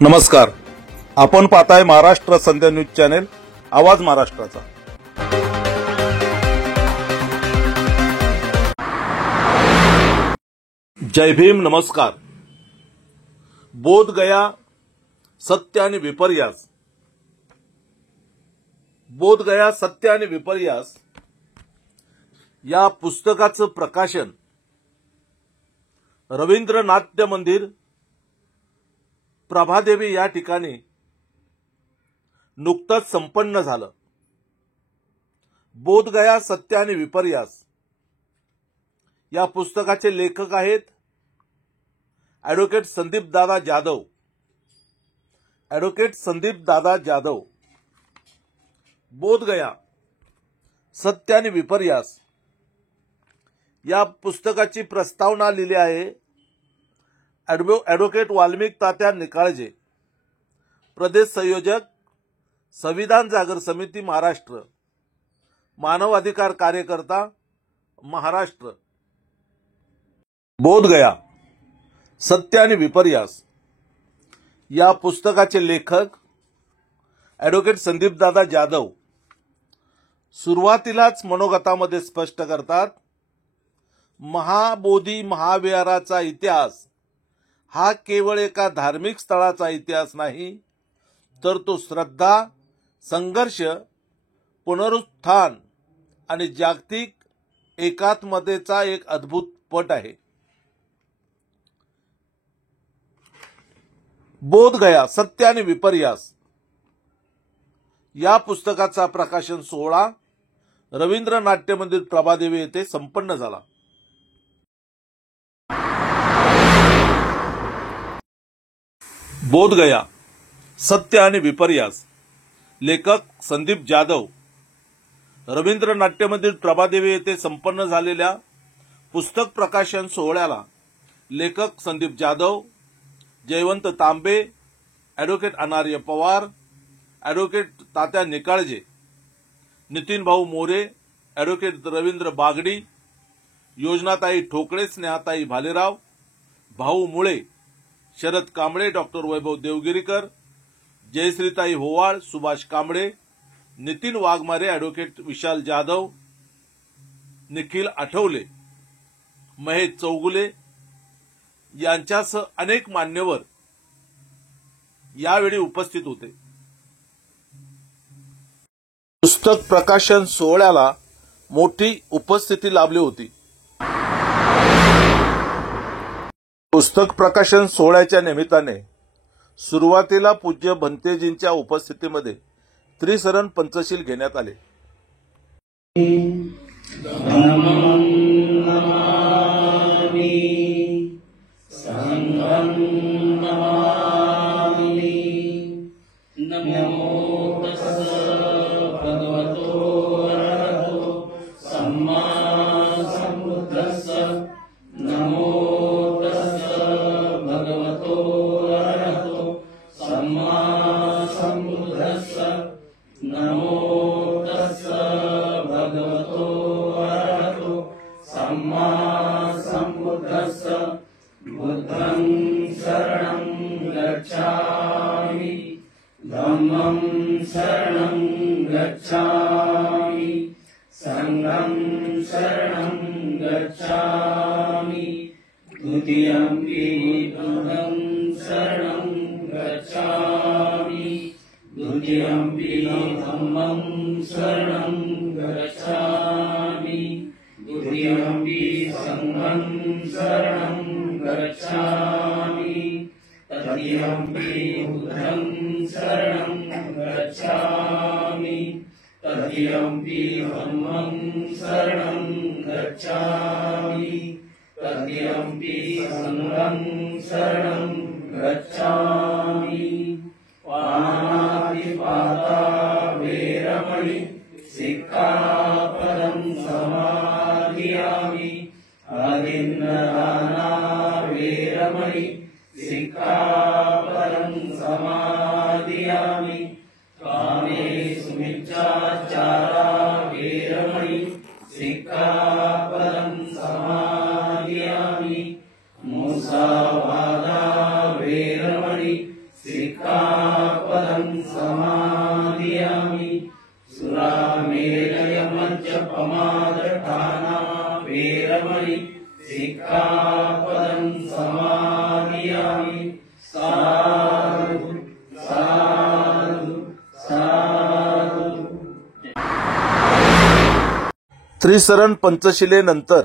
नमस्कार. आपण पाहताय महाराष्ट्र संध्या न्यूज चॅनेल, आवाज महाराष्ट्राचा. जय भीम. नमस्कार. बोध गया सत्य आणि विपर्यास. बोध गया सत्य आणि विपर्यास या पुस्तकाचं प्रकाशन रवींद्र नाट्य मंदिर प्रभादेवी या ठिकाणी नुकतंच संपन्न झालं. बोध गया सत्य आणि विपर्यास या पुस्तकाचे लेखक आहेत ॲडव्होकेट संदीप दादा जाधव. ॲडव्होकेट संदीप दादा जाधव. बोध गया सत्य आणि विपर्यास या पुस्तकाची प्रस्तावना लिहिली आहे ॲडव्होकेट वाल्मिक तात्या निकाळजे, प्रदेश संयोजक, संविधान जागर समिती महाराष्ट्र, मानव अधिकार कार्यकर्ता महाराष्ट्र. बोध गया सत्य आणि विपर्यास या पुस्तकाचे लेखक ॲडव्होकेट संदीप दादा जाधव सुरुवातीलाच मनोगतामध्ये स्पष्ट करतात, महाबोधी महाविहाराचा इतिहास हा केवळ एका धार्मिक स्थळाचा इतिहास नाही, तर तो श्रद्धा, संघर्ष, पुनरुत्थान आणि जागतिक एकात्मतेचा एक अद्भुत पट आहे. बोध गया सत्य आणि विपर्यास या पुस्तकाचा प्रकाशन सोहळा रवींद्र नाट्य मंदिर प्रभादेवी येथे संपन्न झाला. बोध गया सत्य आणि विपर्यास लेखक संदीप जाधव. रवींद्र नाट्य मंदिर प्रभादेवी येथे संपन्न झालेल्या पुस्तक प्रकाशन सोहळ्याला लेखक संदीप जाधव, जयवंत तांबे, ॲडव्होकेट अनार्य पवार, ॲडव्होकेट तात्या निकाळजे, नितीन भाऊ मोरे, ॲडव्होकेट रवींद्र बागडी, योजनाताई ठोकळे, स्नेहाताई भालेराव, भाऊ मुळे, शरद कांबळे, डॉक्टर वैभव देवगिरीकर, जयश्रीताई होवाळ, सुभाष कांबळे, नितीन वाघमारे, ॲडव्होकेट विशाल जाधव, निखिल आठवले, महेश चौगुले यांच्यासह अनेक मान्यवर यावेळी उपस्थित होते. पुस्तक प्रकाशन सोहळ्याला मोठी उपस्थिती लाभली होती. पुस्तक प्रकाशन सोहळ्याच्या निमित्ताने सुरुवातीला पूज्य भंतेजींच्या उपस्थितीमध्ये त्रिसरण पंचशील घेण्यात आले. बुद्धं शरणं गच्छामि, धम्मं शरणं गच्छामि, संघं शरणं गच्छामि, द्वितीयंपि बुद्धं शरणं गच्छामि, द्वितीयंपि धम्मं शरणं गच्छामि, द्वितीयंपि संघं शरणं गच्छामि, तृतीयंपि बुद्धं शरणं गच्छामि, तृतीयंपि धम्मं शरणं गच्छामि, तृतीयंपि संघं शरणं गच्छामि. पाणातिपाता वेरमणि सिक्खापदं समादियामि, आदिन्नदाना वेरमणि सिक्खापदं समादियामि, कामेषु मिच्छाचारा वेरमणि सिक्खापदं समादियामि, मुसावादा वेरमणि सिक्खापदं समादियामि सुरामेरयमज्जपमादठाना वेरमणि सिक्खापदं समादियामि साधु साधु साधु। त्रिसरण पंचशिलेनंतर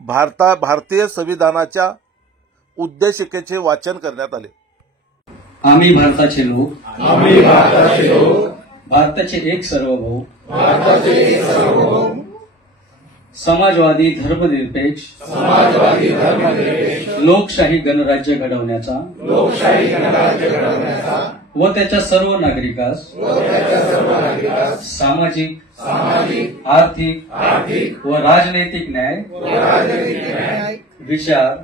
भारतीय संविधानाच्या उद्देशिकेचे वाचन करण्यात आले। आम्ही भारताचे लोक, भारताचे एक सार्वभौम, समाजवादी धर्मनिरपेक्ष लोकशाही गणराज्य घडवण्याचा व त्याच्या सर्व नागरिकास सामाजिक आर्थिक व राजनैतिक न्याय विचार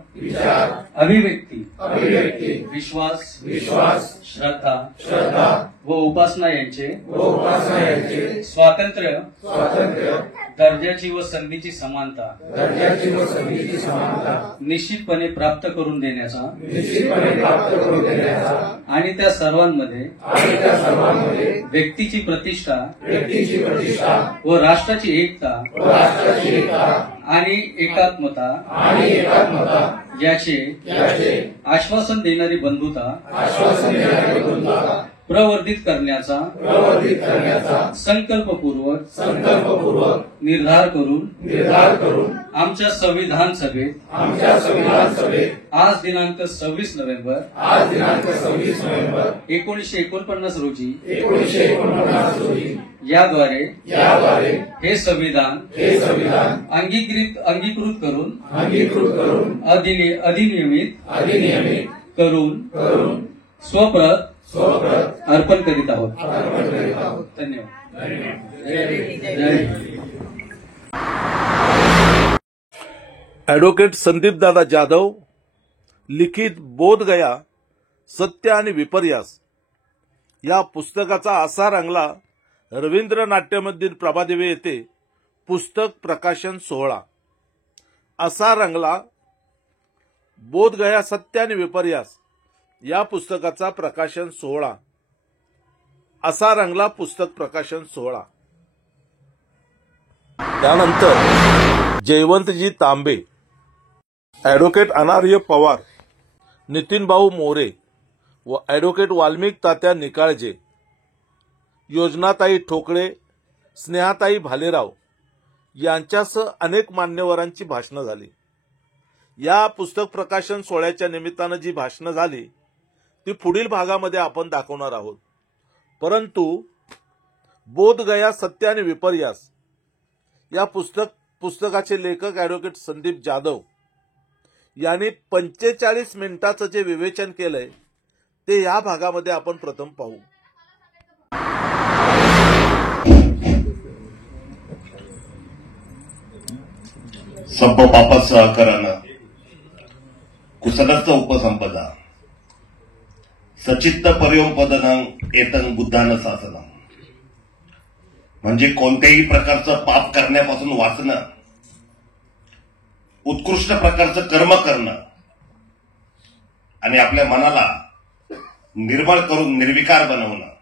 अभिव्यक्ती विश्वास श्रद्धा व उपासना यांचे स्वातंत्र्य दर्जाची व संधीची समानता निश्चितपणे प्राप्त करून देण्याचा आणि त्या सर्वांमध्ये व्यक्तीची प्रतिष्ठा व राष्ट्राची एकता आणि एकात्मता याचे आश्वासन देणारी बंधुता प्रवर्धित करण्याचा संकल्पपूर्वक निर्धार करून आमच्या संविधान सभेत आज दिनांक 26 नोव्हेंबर 1949 रोजी याद्वारे हे संविधान अंगीकृत करून अधिनियमित करून स्वप्रत अर्पण करीत आहोत। धन्यवाद। ॲडव्होकेट संदीपदादा जाधव लिखित बोधगया सत्य आणि विपर्यास या पुस्तकाचा असा रंगला रवींद्र नाट्यमंदिर प्रभादेवी येथे पुस्तक प्रकाशन सोहळा। असा रंगला बोधगया सत्य आणि विपर्यास या पुस्तकाचा प्रकाशन सोहळा। असा रंगला पुस्तक प्रकाशन सोहळा। त्यानंतर जयवंतजी तांबे, ॲडव्होकेट अनार्य पवार, नितीनभाऊ मोरे व ॲडव्होकेट वाल्मिक तात्या निकाळजे, योजनाताई ठोकळे, स्नेहाताई भालेराव यांच्यासह अनेक मान्यवरांची भाषणं झाली। या पुस्तक प्रकाशन सोहळ्याच्या निमित्तानं जी भाषणं झाली ती पुढील भागामध्ये आपण दाखवणार आहोत। परंतु बोधगया सत्य आणि विपर्यास या पुस्तकाचे लेखक ॲडव्होकेट संदीप जाधव यांनी 45 मिनिटाचं जे विवेचन केलंय ते या भागामध्ये आपण प्रथम पाहू। सब्ब पापात सहकरण कुसलस्थ उपसंपदा सचित्त पर्योपदनं एतं बुद्धानं शासनं। म्हणजे कोणत्याही प्रकारचं पाप करण्यापासून वाचणं, उत्कृष्ट प्रकारचं कर्म करणं आणि आपल्या मनाला निर्मळ करून निर्विकार बनवणं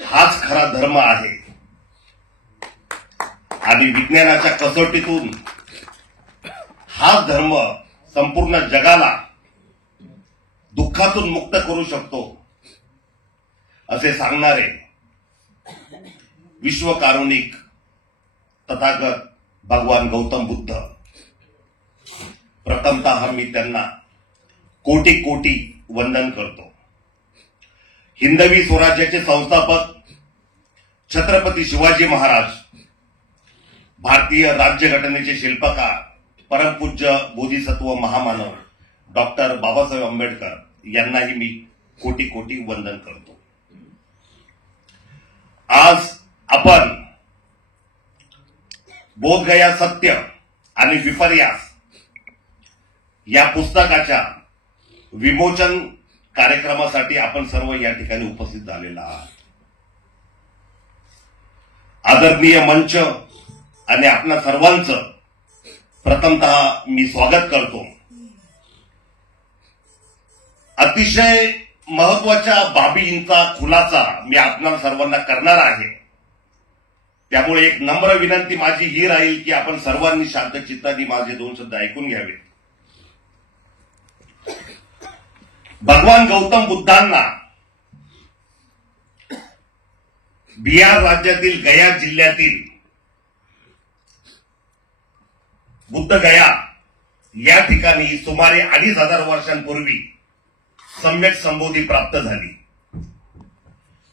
हाच खरा धर्म आहे। आणि विज्ञानाच्या कसोटीतून हाच धर्म संपूर्ण जगाला दुःखातून मुक्त करू शकतो असे सांगणारे विश्वकारुणिक तथागत भगवान गौतम बुद्ध, प्रथमतः मी त्यांना कोटी कोटी वंदन करतो। हिंदवी स्वराज्याचे संस्थापक छत्रपती शिवाजी महाराज, भारतीय राज्यघटनेचे शिल्पकार परमपूज्य बोधिसत्व महामानव डॉक्टर बाबासाहेब आंबेडकर यांनाही मी कोटी कोटी वंदन करतो। आज आपण बोधगया सत्य आणि विपर्यास या पुस्तकाच्या विमोचन कार्यक्रमासाठी आपण सर्व या ठिकाणी उपस्थित झालेला आहात। आदरणीय मंच आणि आपल्या सर्वांचं प्रथमतः मी स्वागत करतो। अतिशय महत्वाच्या बाबींचा खुलासा मी आपणा सर्वांना करणार आहे. त्यामुळे एक नम्र विनंती माझी ही राहील की आपण सर्वांनी शांत चित्ताने माझे 2 शब्द ऐकून घ्यावे. भगवान गौतम बुद्धांना बिहार राज्यातील गया जिल्ह्यातील बुद्धगया या ठिकाणी सुमारे 2500 वर्षांपूर्वी सम्यक संबोधी प्राप्त झाली.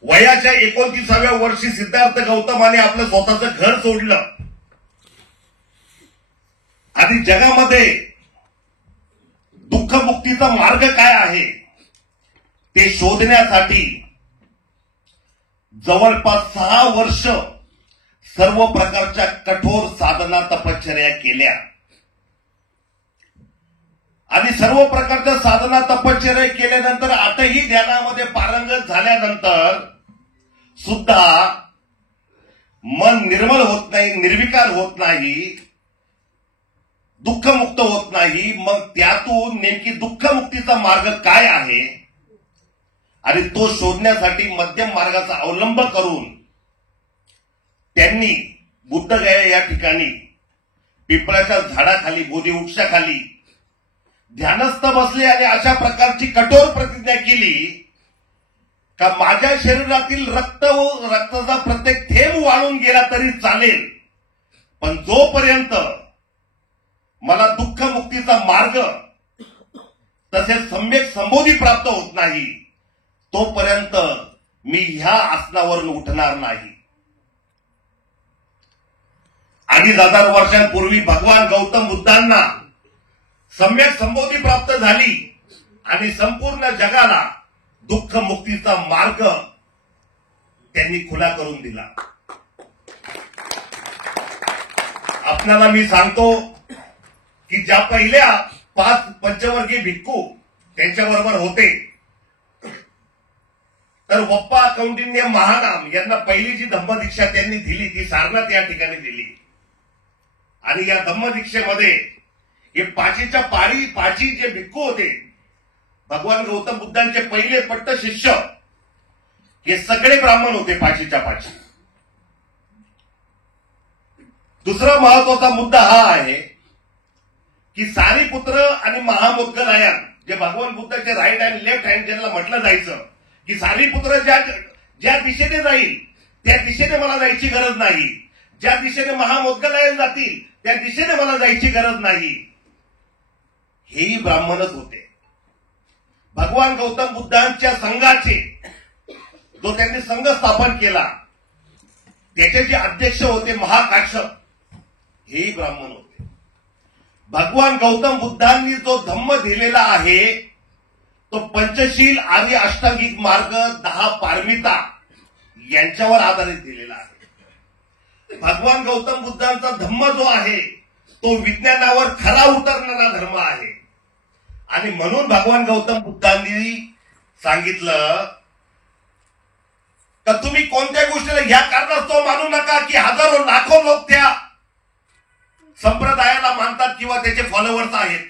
वयाच्या 29व्या वर्षी सिद्धार्थ गौतमाने आपलं स्वतःचं घर सोडलं आणि जगामध्ये दुःखमुक्तीचा मार्ग काय आहे ते शोधण्यासाठी जवळपास 6 वर्ष सर्व प्रकारच्या कठोर साधना तपश्चर्या केल्या आणि सर्व प्रकारच्या साधना तपश्चर्या केल्यानंतर आताही ध्यानामध्ये पारंगत झाल्यानंतर सुद्धा मन निर्मल होत नाही, निर्विकार होत नाही, दुःखमुक्त होत नाही. मग त्यातून नेमकी दुःखमुक्तीचा मार्ग काय आहे आणि तो शोधण्यासाठी मध्यम मार्गाचा अवलंब करून त्यांनी बुद्धगया या ठिकाणी पिंपळाच्या झाडाखाली, बोधी वृक्षाखाली ध्यानस्थ बसले आणि अशा प्रकारची कठोर प्रतिज्ञा केली का माझ्या शरीरातील रक्ताचा प्रत्येक थेंब वाळून गेला तरी चालेल, पण जोपर्यंत मला दुःखमुक्तीचा मार्ग तसेच सम्यक संबोधी प्राप्त होत नाही तोपर्यंत मी ह्या आसनावरून उठणार नाही. 2500 वर्षांपूर्वी भगवान गौतम बुद्धांना सम्यक संबोधी प्राप्त झाली आणि संपूर्ण जगाला दुःखमुक्तीचा मार्ग त्यांनी खुला करून दिला. आपल्याला मी सांगतो की ज्या पहिल्या 5 पंचवर्गीय भिक्खू त्यांच्याबरोबर होते तर वप्पा कौंडिन्य महानाम यांना पहिली जी धम्मदीक्षा त्यांनी दिली ती सारनाथ या ठिकाणी दिली आणि या धम्मदीक्षेमध्ये हे पाची जे भिक्खू होते भगवान गौतम बुद्धांचे पहिले पट्ट शिष्य हे सगळे ब्राह्मण होते पाचीच्या पाची. दुसरा महत्वाचा मुद्दा हा आहे की सारीपुत्र आणि महामोदगलायन जे भगवान बुद्धाचे राईट हँड लेफ्ट हँड ज्यांना म्हटलं जायचं की सारीपुत्र ज्या दिशेने जाईल त्या दिशेने मला जायची गरज नाही, ज्या दिशेने महामोदगलायन जातील त्या दिशेने मला जायची गरज नाही, हेही ब्राह्मणच होते. भगवान गौतम बुद्धांच्या संघाचे जो त्यांनी संघ स्थापन केला त्याचे जे अध्यक्ष होते महाकाश्यप हेही ब्राह्मण होते. भगवान गौतम बुद्धांनी जो धम्म दिलेला आहे तो पंचशील आर्य अष्टांगिक मार्ग 10 पारमिता यांच्यावर आधारित दिलेला आहे. भगवान गौतम बुद्धांचा धम्म जो आहे तो विज्ञानावर खरा उतरणारा धर्म आहे आणि म्हणून भगवान गौतम बुद्धांनी सांगितलं तर तुम्ही कोणत्या गोष्टीला या कारणास्तव मानू नका की हजारो लाखो लोक त्या संप्रदायाला मानतात किंवा त्याचे फॉलोअर्स आहेत.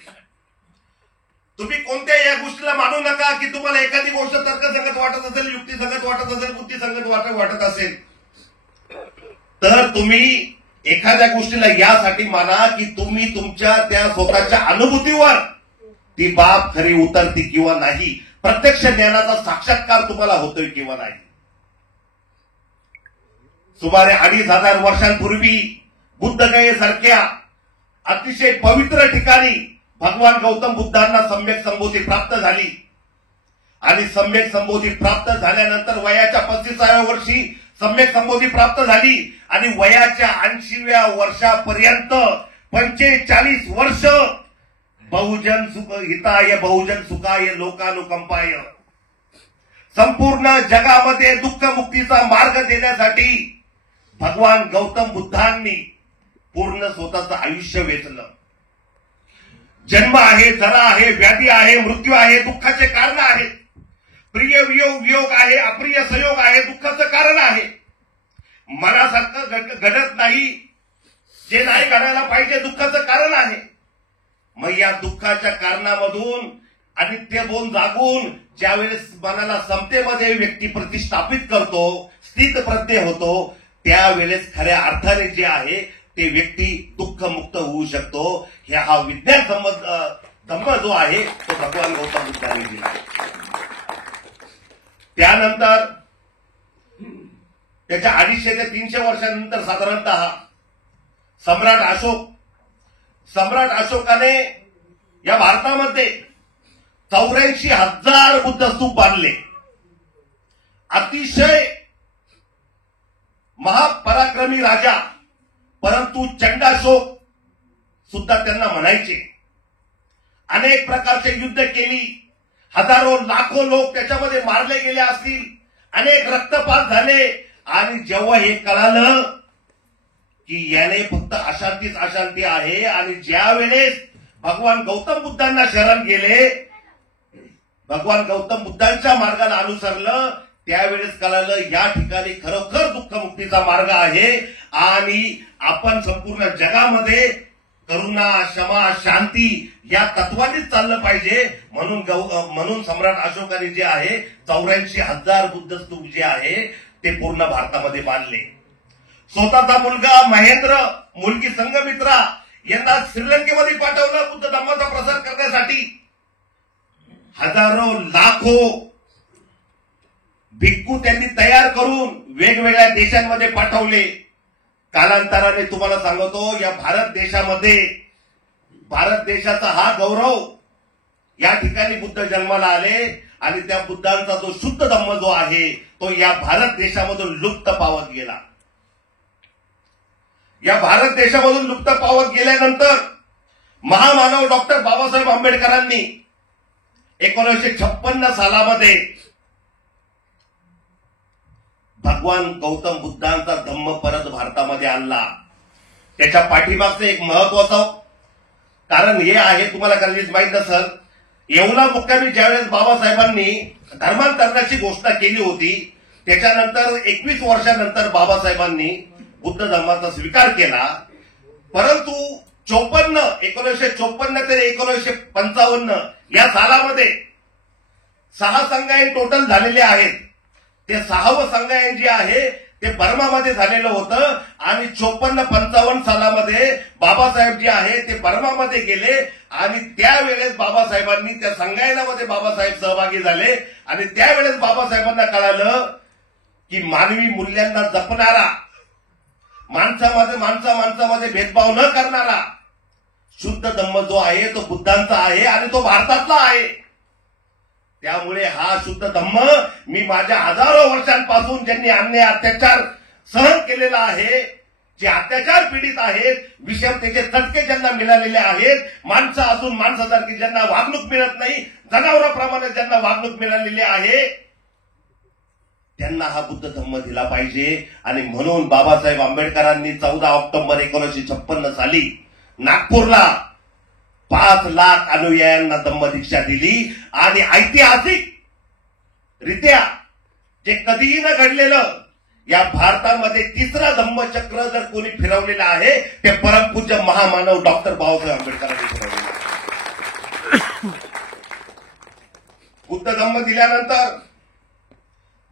तुम्ही कोणत्या या गोष्टीला मानू नका की तुम्हाला एखादी गोष्ट तर्कसंगत वाटत असेल, युक्तिसंगत वाटत असेल, बुद्धिसंगत वाटत असेल तर तुम्ही एखाद्या गोष्टीला यासाठी माना की तुम्ही तुमच्या त्या स्वतःच्या अनुभूतीवर ती बाब खरी उतरती किंवा नाही, प्रत्यक्ष ज्ञानाचा साक्षात्कार तुम्हाला होतोय किंवा नाही. सुमारे 2500 वर्षांपूर्वी बुद्धगयेसारख्या अतिशय पवित्र ठिकाणी भगवान गौतम बुद्धांना सम्यक संबोधी प्राप्त झाली आणि सम्यक संबोधी प्राप्त झाल्यानंतर वयाच्या 35व्या वर्षी सम्यक संबोधी प्राप्त झाली आणि वयाच्या 80व्या वर्षापर्यंत 45 वर्ष बहुजन सुख हिताय बहुजन सुखाय लोकानुकंपाय संपूर्ण जगामध्ये दुःखमुक्तीचा मार्ग देण्यासाठी भगवान गौतम बुद्धांनी पूर्ण स्वतःचं आयुष्य वेचलं. जन्म आहे, जरा आहे, व्याधी आहे, मृत्यू आहे, दुःखाचे कारण आहेत, प्रिय वियोग आहे, अप्रिय संयोग आहे, दुःखाचं कारण आहे. मनासारखं घडत नाही, जे नाही घडायला पाहिजे दुःखाचं कारण आहे. मग या दुःखाच्या कारणामधून आणि ते बोन जागून ज्यावेळेस मनाला समतेमध्ये व्यक्ती प्रतिष्ठापित करतो, स्थितप्रज्ञ होतो, त्यावेळेस खऱ्या अर्थाने जे आहे ते व्यक्ती दुःखमुक्त होऊ शकतो. हा विज्ञान धम्म जो आहे तो भगवान गौतम बुद्धांनी दिला. त्यानंतर त्याच्या 250 ते 300 वर्षांनंतर साधारणतः सम्राट अशोकाने या भारतामध्ये 84,000 बुद्ध स्तूप बांधले. अतिशय महापराक्रमी राजा, परंतु चंडाशोक सुद्धा त्यांना म्हणायचे. अनेक प्रकारचे युद्ध केली, हजारो लाखो लोक त्याच्यामध्ये मारले गेले असतील, अनेक रक्तपात झाले. आणि जेव्हा हे कळालं की याने फक्त अशांतीच अशांती आहे, आणि ज्या वेळेस भगवान गौतम बुद्धांना शरण गेले, भगवान गौतम बुद्धांच्या मार्गाला अनुसरलं, त्यावेळेस कळालं या ठिकाणी खरोखर दुःखमुक्तीचा मार्ग आहे. आणि आपण संपूर्ण जगामध्ये करुणा, क्षमा, शांती या तत्वानेच चाललं पाहिजे. म्हणून सम्राट अशोकाने जे आहे 84,000 बुद्ध स्तूप जे आहे ते पूर्ण भारतामध्ये बांधले. स्वतःचा मुलगा महेंद्र, मुलगी संघमित्रा यांना श्रीलंकेमध्ये पाठवलं बुद्ध धर्माचा प्रसार करण्यासाठी. हजारो लाखो भिक्खू त्यांनी तयार करून वेगवेगळ्या देशांमध्ये पाठवले. कालांतराने तुम्हाला सांगतो, या भारत देशाचा हा गौरव, या ठिकाणी बुद्ध जन्माला आले आणि त्या बुद्धांचा जो शुद्ध धम्म जो आहे तो या भारत देशामधून लुप्त पावत गेला. या भारत देशामधून लुप्त पावत गेल्यानंतर महामानव डॉक्टर बाबासाहेब आंबेडकरांनी 1956 सालामध्ये भगवान गौतम बुद्धांचा धम्म परत भारतामध्ये आणला. त्याच्या पाठीमागचं एक महत्वाचं कारण हे आहे, तुम्हाला कदाचित माहीत नसेल, येवला मुक्कामी ज्यावेळेस बाबासाहेबांनी धर्मांतरणाची घोषणा केली होती, त्याच्यानंतर 21 वर्षानंतर बाबासाहेबांनी बुद्ध धर्माचा स्वीकार केला. परंतु 1954 ते 1955 या सालामध्ये 6 संघायन टोटल झालेले आहेत. ते 6वं संघायन जे आहे ते बर्मामध्ये झालेलं होतं. आणि 54-55 सालामध्ये बाबासाहेब जे आहे ते बर्मामध्ये गेले आणि त्यावेळेस बाबासाहेबांनी त्या संघायनामध्ये बाबासाहेब सहभागी झाले. आणि त्यावेळेस बाबासाहेबांना कळालं की मानवी मूल्यांना जपणारा, माणसामध्ये भेदभाव न करणारा शुद्ध धम्म जो आहे तो बुद्धांचा आहे आणि तो भारतातला आहे. त्यामुळे हा शुद्ध धम्म मी माझ्या हजारो वर्षांपासून ज्यांनी अन्याय अत्याचार सहन केलेला आहे, जे अत्याचार पीडित आहेत, विषमतेचे चटके ज्यांना मिळालेले आहेत, माणसं असून माणसासारखी ज्यांना वागणूक मिळत नाही, जनावरांप्रमाणे ज्यांना वागणूक मिळालेली आहे, त्यांना हा बुद्ध धम्म दिला पाहिजे. आणि म्हणून बाबासाहेब आंबेडकरांनी 14 ऑक्टोबर 1956 साली नागपूरला 5 लाख अनुयायांना धम्म दीक्षा दिली. आणि ऐतिहासिक रित्या जे कधीही न घडलेलं, या भारतामध्ये 3रा धम्मचक्र जर कोणी फिरवलेलं आहे ते परमपूज्य महामानव डॉक्टर बाबासाहेब आंबेडकरांनी फिरवलेलं आहे. बुद्ध धम्म दिल्यानंतर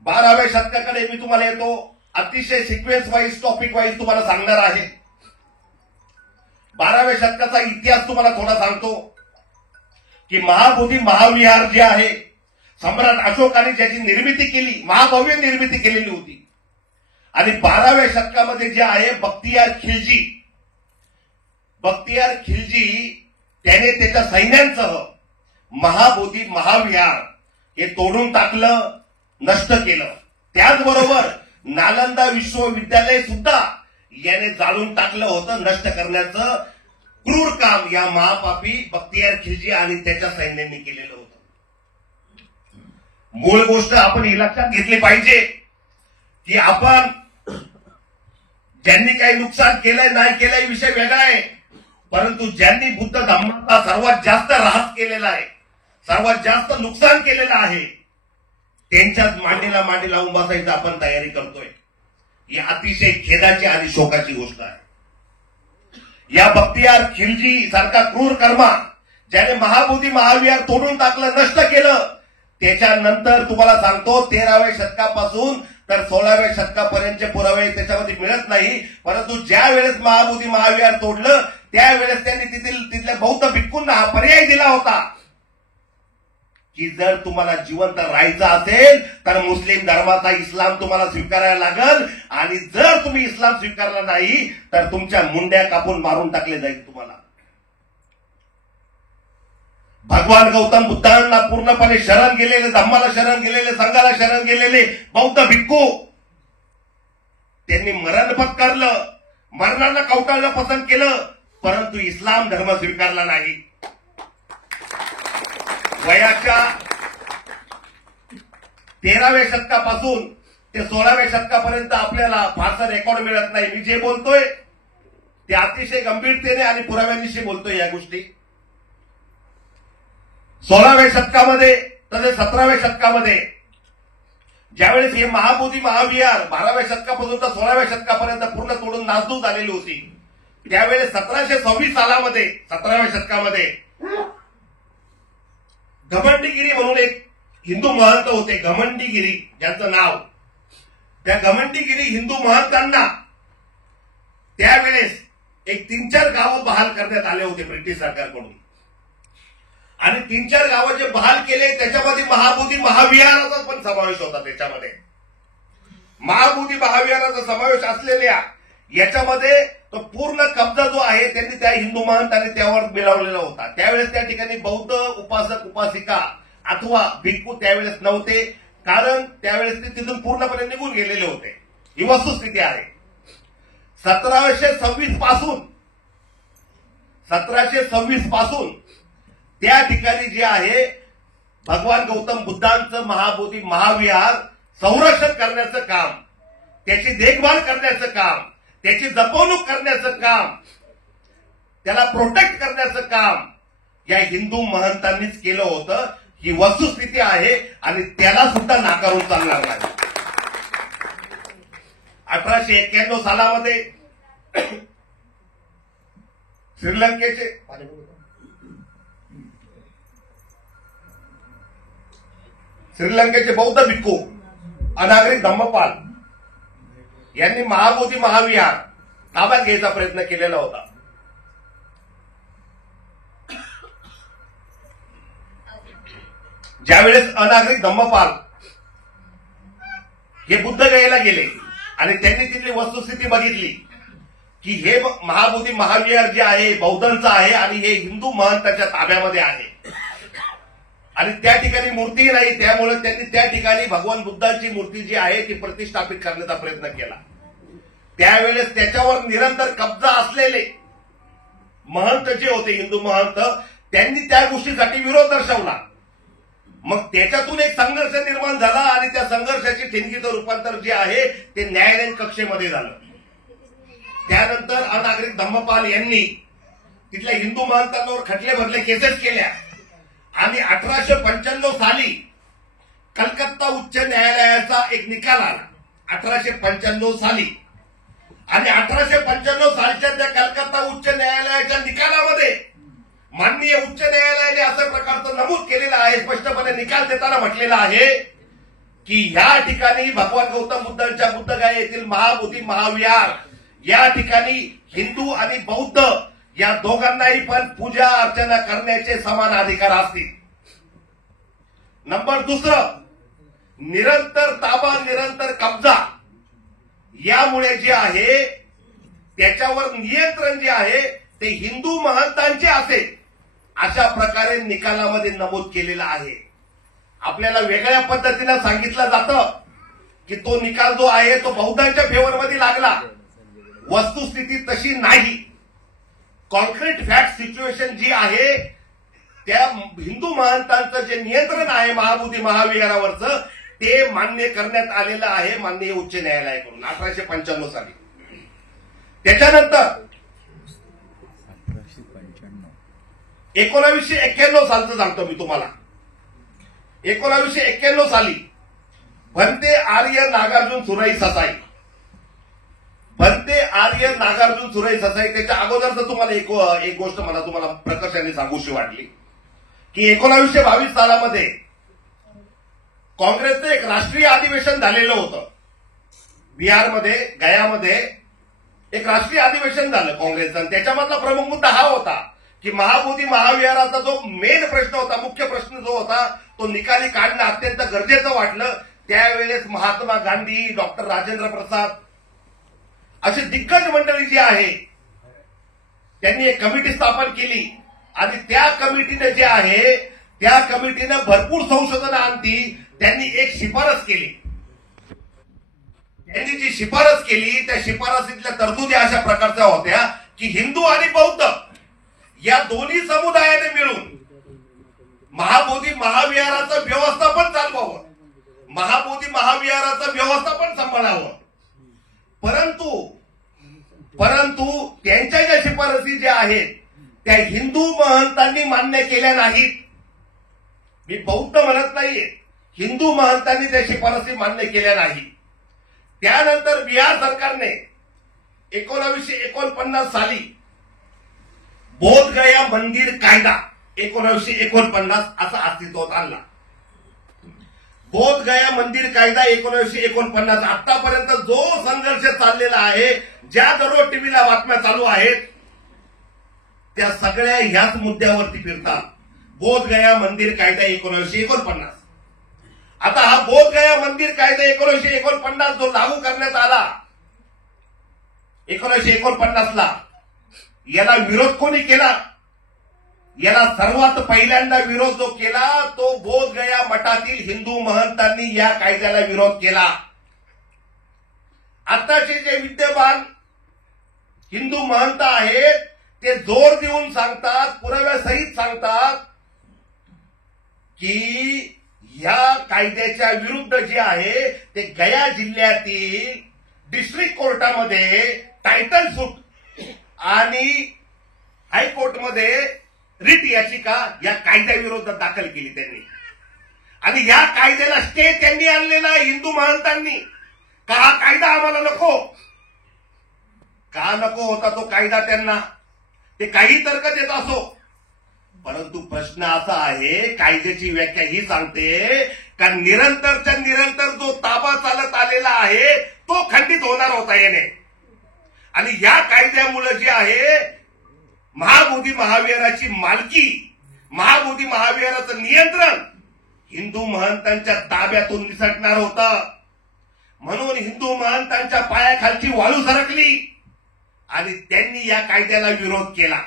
12व्या शतकाकडे मी तुम्हाला येतो. अतिशय सिक्वेन्स वाईज, टॉपिक वाईज तुम्हाला सांगणार आहे. 12व्या शतकाचा इतिहास तुम्हाला थोडा सांगतो की महाबोधी महाविहार जे आहे, सम्राट अशोकाने ज्याची निर्मिती केली, महाभव्य निर्मिती केलेली होती. आणि 12व्या शतकामध्ये जे आहे बख्तियार खिलजी त्याने त्याच्या सैन्यांसह महाबोधी महाविहार हे तोडून टाकलं, नष्ट केलं. त्याचबरोबर नालंदा विश्वविद्यालय सुद्धा याने जाळून टाकलं होतं. नष्ट करण्याचं क्रूर काम या महापापी बख्तियार खिलजी आणि त्याच्या सैन्यांनी केलेलं होतं. मूळ गोष्ट आपण ही लक्षात घेतली पाहिजे की आपण ज्यांनी काही नुकसान केलंय नाही केलंय विषय वेगळा आहे, परंतु ज्यांनी बुद्ध धर्माचा सर्वात जास्त ऱ्हास केलेला आहे, सर्वात जास्त नुकसान केलेलं आहे, त्यांच्याच मांडीला मांडी लावून बसायची आपण तयारी करतोय. ही अतिशय खेदाची आणि शोकाची गोष्ट आहे. या बख्तियार खिलजी सारखा क्रूर कर्मा ज्याने महाबोधी महाविहार तोडून टाकलं, नष्ट केलं, त्याच्यानंतर तुम्हाला सांगतो 13व्या शतकापासून तर 16व्या शतकापर्यंतचे पुरावे त्याच्यामध्ये मिळत नाही. परंतु ज्या वेळेस महाबोधी महाविहार तोडलं त्यावेळेस त्यांनी तिथल्या बौद्ध भिक्खूंना हा पर्याय दिला होता की जर तुम्हाला जिवंत राहायचं असेल तर मुस्लिम धर्माचा इस्लाम तुम्हाला स्वीकारायला लागल, आणि जर तुम्ही इस्लाम स्वीकारला नाही तर तुमच्या मुंड्या कापून मारून टाकले जाईल तुम्हाला. भगवान गौतम बुद्धांना पूर्णपणे शरण गेलेले, धम्माला शरण गेलेले, संघाला शरण गेलेले बौद्ध भिक्खू त्यांनी मरण पत्करलं, मरणाला कवटाळणं पसंत केलं, परंतु इस्लाम धर्म स्वीकारला नाही. वयाच्या 13व्या शतकापासून ते 16व्या शतकापर्यंत आपल्याला फारसा रेकॉर्ड मिळत नाही. मी जे बोलतोय ते अतिशय गंभीरतेने आणि पुराव्यांविषयी बोलतोय या गोष्टी. 16व्या शतकामध्ये तसेच 17व्या शतकामध्ये ज्यावेळेस हे महाबोधी महाविहार 12व्या शतकापासून तर 16व्या शतकापर्यंत पूर्ण तोडून नासधूस झालेली होती, त्यावेळेस 1726 सालामध्ये 17व्या शतकामध्ये घमंडगिरी म्हणून एक हिंदू महंत होते, घमंडगिरी ज्यांचं नाव. त्या घमंडगिरी हिंदू महंतांना त्यावेळेस एक 3-4 गावं बहाल करण्यात आले होते ब्रिटिश सरकारकडून, आणि 3-4 गावं जे बहाल केले त्याच्यामध्ये महाबोधी महाविहाराचा पण समावेश होता. त्याच्यामध्ये महाबोधी महाविहाराचा समावेश असलेल्या याच्यामध्ये तो पूर्ण कब्जा जो आहे त्यांनी त्या हिंदू महंतांनी त्यावर मिळवलेला होता. त्यावेळेस त्या ठिकाणी बौद्ध उपासक उपासिका अथवा भिक्खू त्यावेळेस नव्हते, कारण त्यावेळेस ते तिथून पूर्णपणे निघून गेलेले होते. ही वस्तुस्थिती आहे. 1726 पासून त्या ठिकाणी जे आहे भगवान गौतम बुद्धांचं महाबोधी महाविहार संरक्षण करण्याचं काम, त्याची देखभाल करण्याचं काम, त्याची जपवणूक करण्याचं काम, त्याला प्रोटेक्ट करण्याचं काम या हिंदू महंतांनीच केलं होतं. ही वस्तुस्थिती आहे आणि त्याला सुद्धा नाकारून चालणार नाही. 1891 सालामध्ये श्रीलंकेचे बौद्ध भिक्खू अनागरिक धम्मपाल यांनी महाबोधी महाविहार ताब्यात घ्यायचा प्रयत्न केलेला होता. ज्यावेळेस अनागरिक धम्मपाल हे बुद्धगयेला गेले आणि त्यांनी तिथली वस्तुस्थिती बघितली की हे महाबोधी महाविहार जे आहे बौद्धांचं आहे आणि हे हिंदू महंताच्या ताब्यामध्ये आहे आणि त्या ठिकाणी मूर्ती नाही, त्यामुळे त्यांनी त्या ठिकाणी भगवान बुद्धांची मूर्ती जी आहे ती प्रतिष्ठापित करण्याचा प्रयत्न केला. त्यावेळेस त्याच्यावर निरंतर कब्जा असलेले महंत जे होते हिंदू महंत त्यांनी त्या गोष्टीसाठी विरोध दर्शवला. मग त्याच्यातून एक संघर्ष निर्माण झाला आणि त्या संघर्षाची ठिणगीचं रूपांतर जे आहे ते न्यायालयीन कक्षेमध्ये झालं. त्यानंतर अनागरिक धम्मपाल यांनी तिथल्या हिंदू महंतांवर खटले भरले, केसेस केल्या आणि 1895 साली कलकत्ता उच्च न्यायालयाचा एक निकाल आला. 1895 साली आणि 1895 सालच्या त्या कलकत्ता उच्च न्यायालयाच्या निकालामध्ये माननीय उच्च न्यायालयाने असं प्रकारचं नमूद केलेलं आहे, स्पष्टपणे निकाल देताना म्हटलेलं आहे की या ठिकाणी भगवान गौतम बुद्धांच्या बुद्धगया येथील महाबोधी महाविहार या ठिकाणी हिंदू आणि बौद्ध या दोघांनाही पण पूजा अर्चना करण्याचे समान अधिकार असतील. नंबर 2, निरंतर ताबा निरंतर कब्जा यामुळे जे आहे त्याच्यावर नियंत्रण जे आहे ते हिंदू महंतांचे असेल अशा प्रकारे निकालामध्ये नमूद केलेलं आहे. आपल्याला वेगळ्या पद्धतीनं सांगितलं जातं की तो निकाल जो आहे तो बौद्धांच्या फेवरमध्ये लागला. वस्तुस्थिती तशी नाही. कॉन्क्रीट फॅक्ट सिच्युएशन जी आहे त्या हिंदू महंतांचं जे नियंत्रण आहे महाबोधी महाविहारावरचं ते मान्य करण्यात आलेलं आहे माननीय उच्च न्यायालयाकडून 1895 साली. त्याच्यानंतर 1991 सालचं सांगतो मी तुम्हाला. 1991 साली भंते आर्य नागार्जुन सुराई ससाई, भंते वंदे आर्य नागार्जुन सुरई सोसायटीच्या अगोदरच तुम्हाला एक गोष्ट मला तुम्हाला प्रकर्षाने सांगूशी वाटली की 1922 सालामध्ये काँग्रेसचं एक राष्ट्रीय अधिवेशन झालेलं होतं. बिहारमध्ये गयामध्ये एक राष्ट्रीय अधिवेशन झालं काँग्रेसचं आणि त्याच्यामधला प्रमुख मुद्दा हा होता की महाबोधी महाविहाराचा जो मेन प्रश्न होता, मुख्य प्रश्न जो होता तो निकाली काढणं अत्यंत गरजेचं वाटलं. त्यावेळेस महात्मा गांधी, डॉक्टर राजेंद्र प्रसाद अशी दिग्गज मंडळी जी आहे त्यांनी एक कमिटी स्थापन केली आणि त्या कमिटीने जे आहे त्या कमिटीनं भरपूर संशोधनं आणती. त्यांनी एक शिफारस केली. त्यांनी जी शिफारस केली त्या शिफारसीतल्या तरतुदी अशा प्रकारच्या होत्या की हिंदू आणि बौद्ध या दोन्ही समुदायाने मिळून महाबोधी महाविहाराचं व्यवस्थापन चालवावं, महाबोधी महाविहाराचं व्यवस्थापन सांभाळावं. परंतु त्यांच्या ज्या शिफारसी ज्या आहेत त्या हिंदू महंतांनी मान्य केल्या नाहीत. मी बौद्ध म्हणत नाहीये, हिंदू महंतांनी त्या शिफारसी मान्य केल्या नाही. त्यानंतर बिहार सरकारने 1949 साली बोधगया मंदिर कायदा 1949 असा अस्तित्वात आणला. बोधगया मंदिर कायदा 1949 आतापर्यंत जो संघर्ष चाललेला आहे, ज्या दररोज टीव्हीला बातम्या चालू आहेत त्या सगळ्या ह्याच मुद्द्यावरती फिरतात. बोधगया मंदिर कायदा 1949. आता हा बोधगया मंदिर कायदा 1949 जो लागू करण्यात आला 1949ला, याला विरोध कोणी केला? याला सर्वात पहिल्यांदा विरोध जो केला तो बोधगया मठातील हिंदू महंतांनी या कायद्याला विरोध केला. आताचे जे विद्यमान हिंदू महंत आहेत ते जोर देऊन सांगतात, पुराव्यासहित सांगतात की या कायद्याच्या विरुद्ध जे आहे ते गया जिल्ह्यातील डिस्ट्रिक्ट कोर्टामध्ये टायटल सूट आणि हायकोर्टमध्ये रिट याचिका या कायद्याविरोधात दाखल केली त्यांनी. आणि या कायद्याला स्टे त्यांनी आणलेला हिंदू महंतांनी का हा कायदा आम्हाला नको. का नको होता तो कायदा त्यांना, ते काही तर्क देत असो, परंतु प्रश्न असा आहे, कायद्याची व्याख्या ही सांगते का निरंतरच्या निरंतर जो ताबा चालत आलेला आहे तो खंडित होणार होता याने. आणि या कायद्यामुळे जे आहे महाबोधी महाविहाराची मालकी, महाबोधी महाविहाराचं नियंत्रण हिंदू महंतांच्या ताब्यातून निसटणार होतं. म्हणून हिंदू महंतांच्या पायाखालची वाळू सरकली आणि त्यांनी या कायद्याला विरोध केला.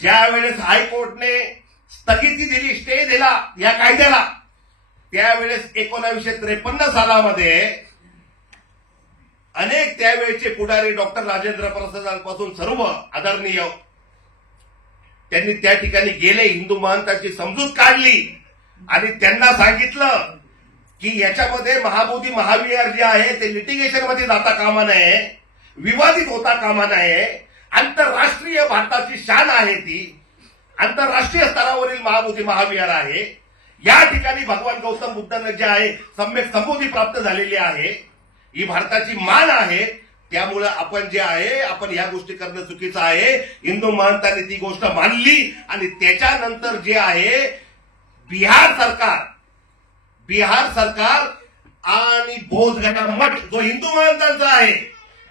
ज्या वेळेस हायकोर्टने स्थगिती दिली, स्टे दिला या कायद्याला, त्यावेळेस 1953 सालामध्ये अनेक त्यावेळेचे पुढारी डॉक्टर राजेंद्र प्रसादांपासून सर्व आदरणीय त्यांनी त्या ठिकाणी गेले, हिंदू महंतांची समजूत काढली आणि त्यांना सांगितलं की याच्यामध्ये महाबोधी महाविहार जे आहे ते लिटिगेशनमध्ये जाता कामा नये, विवादित होता कामा नये. आंतरराष्ट्रीय भारताची शान आहे ती, आंतरराष्ट्रीय स्तरावरील महाबोधी महाविहार आहे. या ठिकाणी भगवान गौतम बुद्धांना जे आहे सम्यक संबोधी प्राप्त झालेली आहे, ही भारताची मान आहे. त्यामुळे आपण जे आहे आपण या गोष्टी करणं चुकीचं आहे. हिंदू महंतांनी ती गोष्ट मानली आणि त्याच्यानंतर जे आहे बिहार सरकार आणि बोधगया मठ जो हिंदू महंतांचा आहे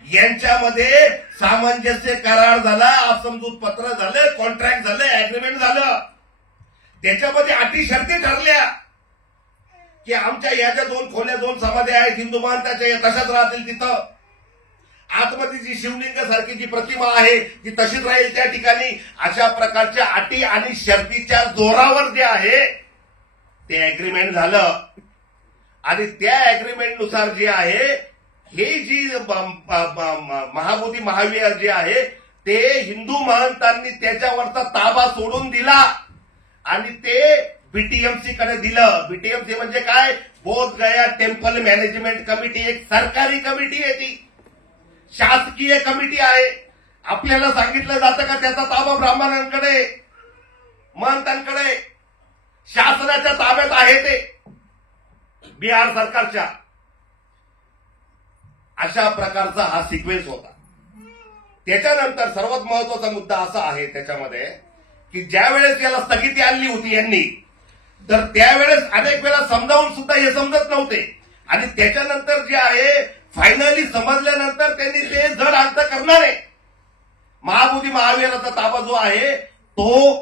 यांच्यामध्ये सामंजस्य करार झाला, समजूत पत्र झालं, कॉन्ट्रॅक्ट झालं, अग्रीमेंट झालं. त्याच्यामध्ये अटी शर्ती ठरल्या की आमच्या या ज्या 2 खोल्या 2 समाधी आहेत हिंदू महंताच्या या तशाच राहतील. तिथं आतमध्ये जी शिवलिंग सारखी जी प्रतिमा आहे ती तशीच राहील त्या ठिकाणी. अशा प्रकारच्या अटी आणि शर्तीच्या जोरावर जे आहे ते अग्रीमेंट झालं आणि त्या अग्रीमेंटनुसार जे आहे हे जी महाबोधी महाविहार जे आहे ते हिंदू महंतांनी त्याच्यावरचा ताबा सोडून दिला आणि ते बीटीएमसी कडे दिलं. बीटीएमसी म्हणजे काय? बोधगया टेम्पल मॅनेजमेंट कमिटी, एक सरकारी कमिटी आहे, ती शासकीय कमिटी आहे. आपल्याला सांगितलं जातं का त्याचा ताबा ब्राह्मणांकडे, महंतांकडे, शासनाच्या ताब्यात आहे ते बिहार सरकारच्या. अशा प्रकारचा हा सिक्वेन्स होता. त्याच्यानंतर सर्वात महत्वाचा मुद्दा असा आहे त्याच्यामध्ये की ज्या वेळेस याला स्थगिती आणली होती यांनी, तर त्यावेळेस अनेक वेळा समजावून सुद्धा हे समजत नव्हते आणि त्याच्यानंतर जे आहे फायनली समजल्यानंतर त्यांनी ते जड अंत करणार आहे. महाबोधी महाविहाराचा ताबा जो आहे तो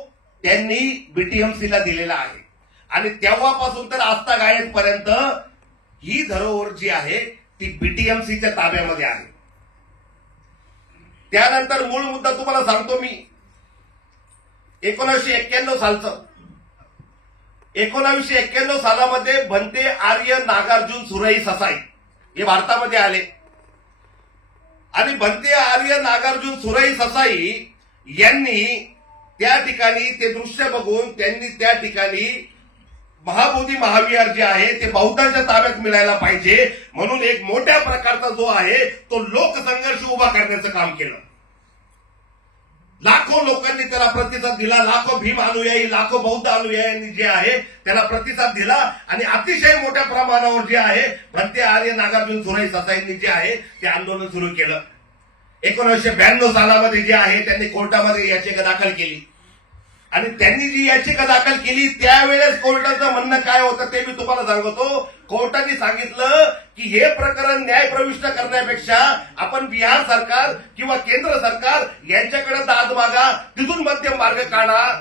त्यांनी बीटीएमसीला दिलेला आहे आणि तेव्हापासून तर आस्थागायतपर्यंत ही धरोहर जी आहे ती बीटीएमसीच्या ताब्यामध्ये आहे. त्यानंतर मूळ मुद्दा तुम्हाला सांगतो मी. 1991 सालचं 1991 सालामध्ये भंते आर्य नागार्जुन सुरई ससाई हे भारतामध्ये आले आणि भंते आर्य नागार्जुन सुरई ससाई यांनी त्या ठिकाणी ते दृश्य बघून त्यांनी त्या ठिकाणी महाबोधी महाविहार जे आहे ते बौद्धांच्या ताब्यात मिळायला पाहिजे म्हणून एक मोठ्या प्रकारचा जो आहे तो लोकसंघर्ष उभा करण्याचं काम केलं. लाखो लोकांनी त्याला प्रतिसाद दिला. लाखो भीम अनुयायी, लाखो बौद्ध अनुयायांनी जे आहे त्याला प्रतिसाद दिला आणि अतिशय मोठ्या प्रमाणावर जे आहे भंते आर्य नागार्जुन सुरई ससाईंनी जे आहे ते आंदोलन सुरू केलं. 1992 सालामध्ये जे आहे त्यांनी कोर्टामध्ये याचिका दाखल केली आणि त्यांनी जी याचिका दाखल केली त्यावेळेस कोर्टाचं म्हणणं काय होतं ते मी तुम्हाला सांगतो. कोर्टाने सांगितलं की हे प्रकरण न्यायप्रविष्ट करण्यापेक्षा आपण बिहार सरकार किंवा केंद्र सरकार यांच्याकडे दाद मागा, तिथून मध्यम मार्ग काढा,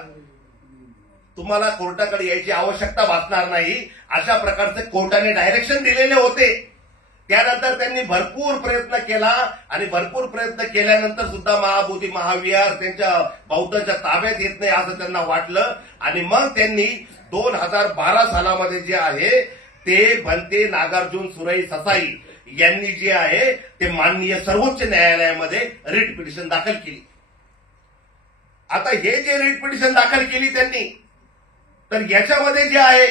तुम्हाला कोर्टाकडे यायची आवश्यकता भासणार नाही, अशा प्रकारचे कोर्टाने डायरेक्शन दिलेले होते. त्यानंतर त्यांनी भरपूर प्रयत्न केला आणि भरपूर प्रयत्न केल्यानंतर सुद्धा महाबोधी महाविहार त्यांच्या बौद्धांच्या ताब्यात येत नाही असं त्यांना वाटलं आणि मग त्यांनी 2012 सालामध्ये जे आहे ते भंते नागार्जुन सुरई ससाई यांनी जे आहे ते माननीय सर्वोच्च न्यायालयामध्ये रिट पिटिशन दाखल केली. आता हे जे रिट पिटिशन दाखल केली त्यांनी, तर याच्यामध्ये जे आहे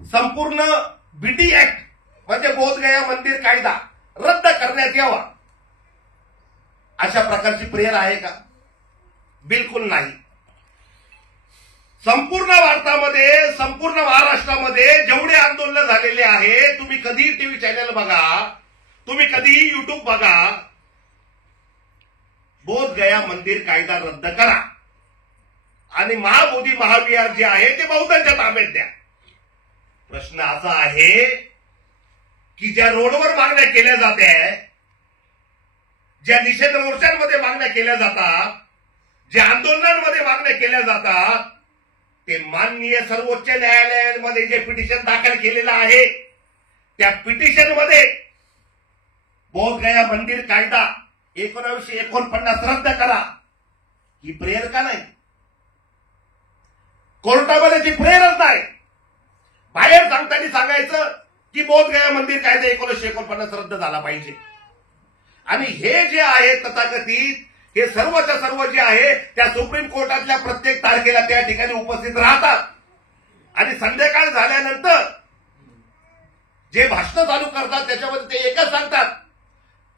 संपूर्ण बीटी ऍक्ट म्हणजे बोधगया मंदिर कायदा रद्द करण्यात यावा अशा प्रकारची प्रेरणा आहे का? बिलकुल नाही. संपूर्ण भारतामध्ये, संपूर्ण महाराष्ट्रामध्ये जेवढे आंदोलन झालेले आहे, तुम्ही कधी टीव्ही चॅनल बघा, तुम्ही कधी युट्यूब बघा, बोधगया मंदिर कायदा रद्द करा आणि महाबोधी महाविहार जे आहे ते बौद्धांच्या ताब्यात द्या. प्रश्न असा आहे की ज्या रोडवर मागण्या केल्या जाते, ज्या निषेध मोर्चांमध्ये मागण्या केल्या जातात, ज्या आंदोलनांमध्ये मागण्या केल्या जातात, ते माननीय सर्वोच्च न्यायालयामध्ये जे पिटिशन दाखल केलेलं आहे त्या पिटिशनमध्ये बोधगया मंदिर कायदा 1949 रद्द करा ही प्रेयर का नाही? कोर्टामध्ये ती प्रेयरच नाही. बाहेर सांगताना सांगायचं की बोधगया मंदिर कायदा 1949 रद्द झाला पाहिजे आणि हे जे आहे तथाकथित हे सर्वच्या सर्व जे आहे त्या सुप्रीम कोर्टातल्या प्रत्येक तारखेला त्या ठिकाणी उपस्थित राहतात आणि संध्याकाळ झाल्यानंतर जे भाषण चालू करतात त्याच्यामध्ये ते एकच सांगतात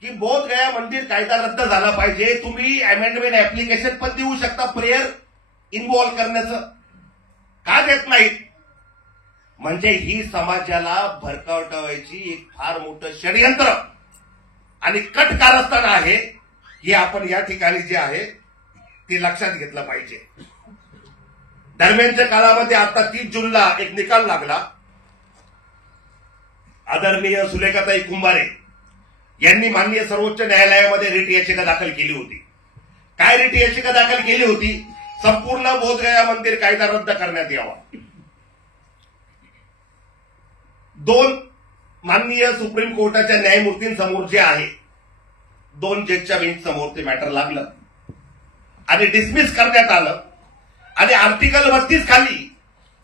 की बोधगया मंदिर कायदा रद्द झाला पाहिजे. तुम्ही अमेंडमेंट ऍप्लिकेशन पण देऊ शकता प्रेयर इन्व्हॉल्व्ह करण्याचं, का देत नाहीत? म्हणजे ही समाजाला भरकटवायची एक फार मोठं षडयंत्र आणि कट कारस्थान आहे हे आपण या ठिकाणी जे आहे ते लक्षात घेतलं पाहिजे. दरम्यानच्या काळामध्ये आता 30 जूनला एक निकाल लागला. आदरणीय सुलेखाताई कुंभारे यांनी माननीय सर्वोच्च न्यायालयामध्ये रिट याचिका दाखल केली होती. काय रिट याचिका दाखल केली होती? संपूर्ण बोधगया मंदिर कायदा रद्द करण्यात यावा. 2 माननीय सुप्रीम कोर्टाच्या न्यायमूर्तींसमोर जे आहे 2 जजच्या बेंच समोर ते मॅटर लागलं आणि डिसमिस करण्यात आलं आणि आर्टिकल 32 खाली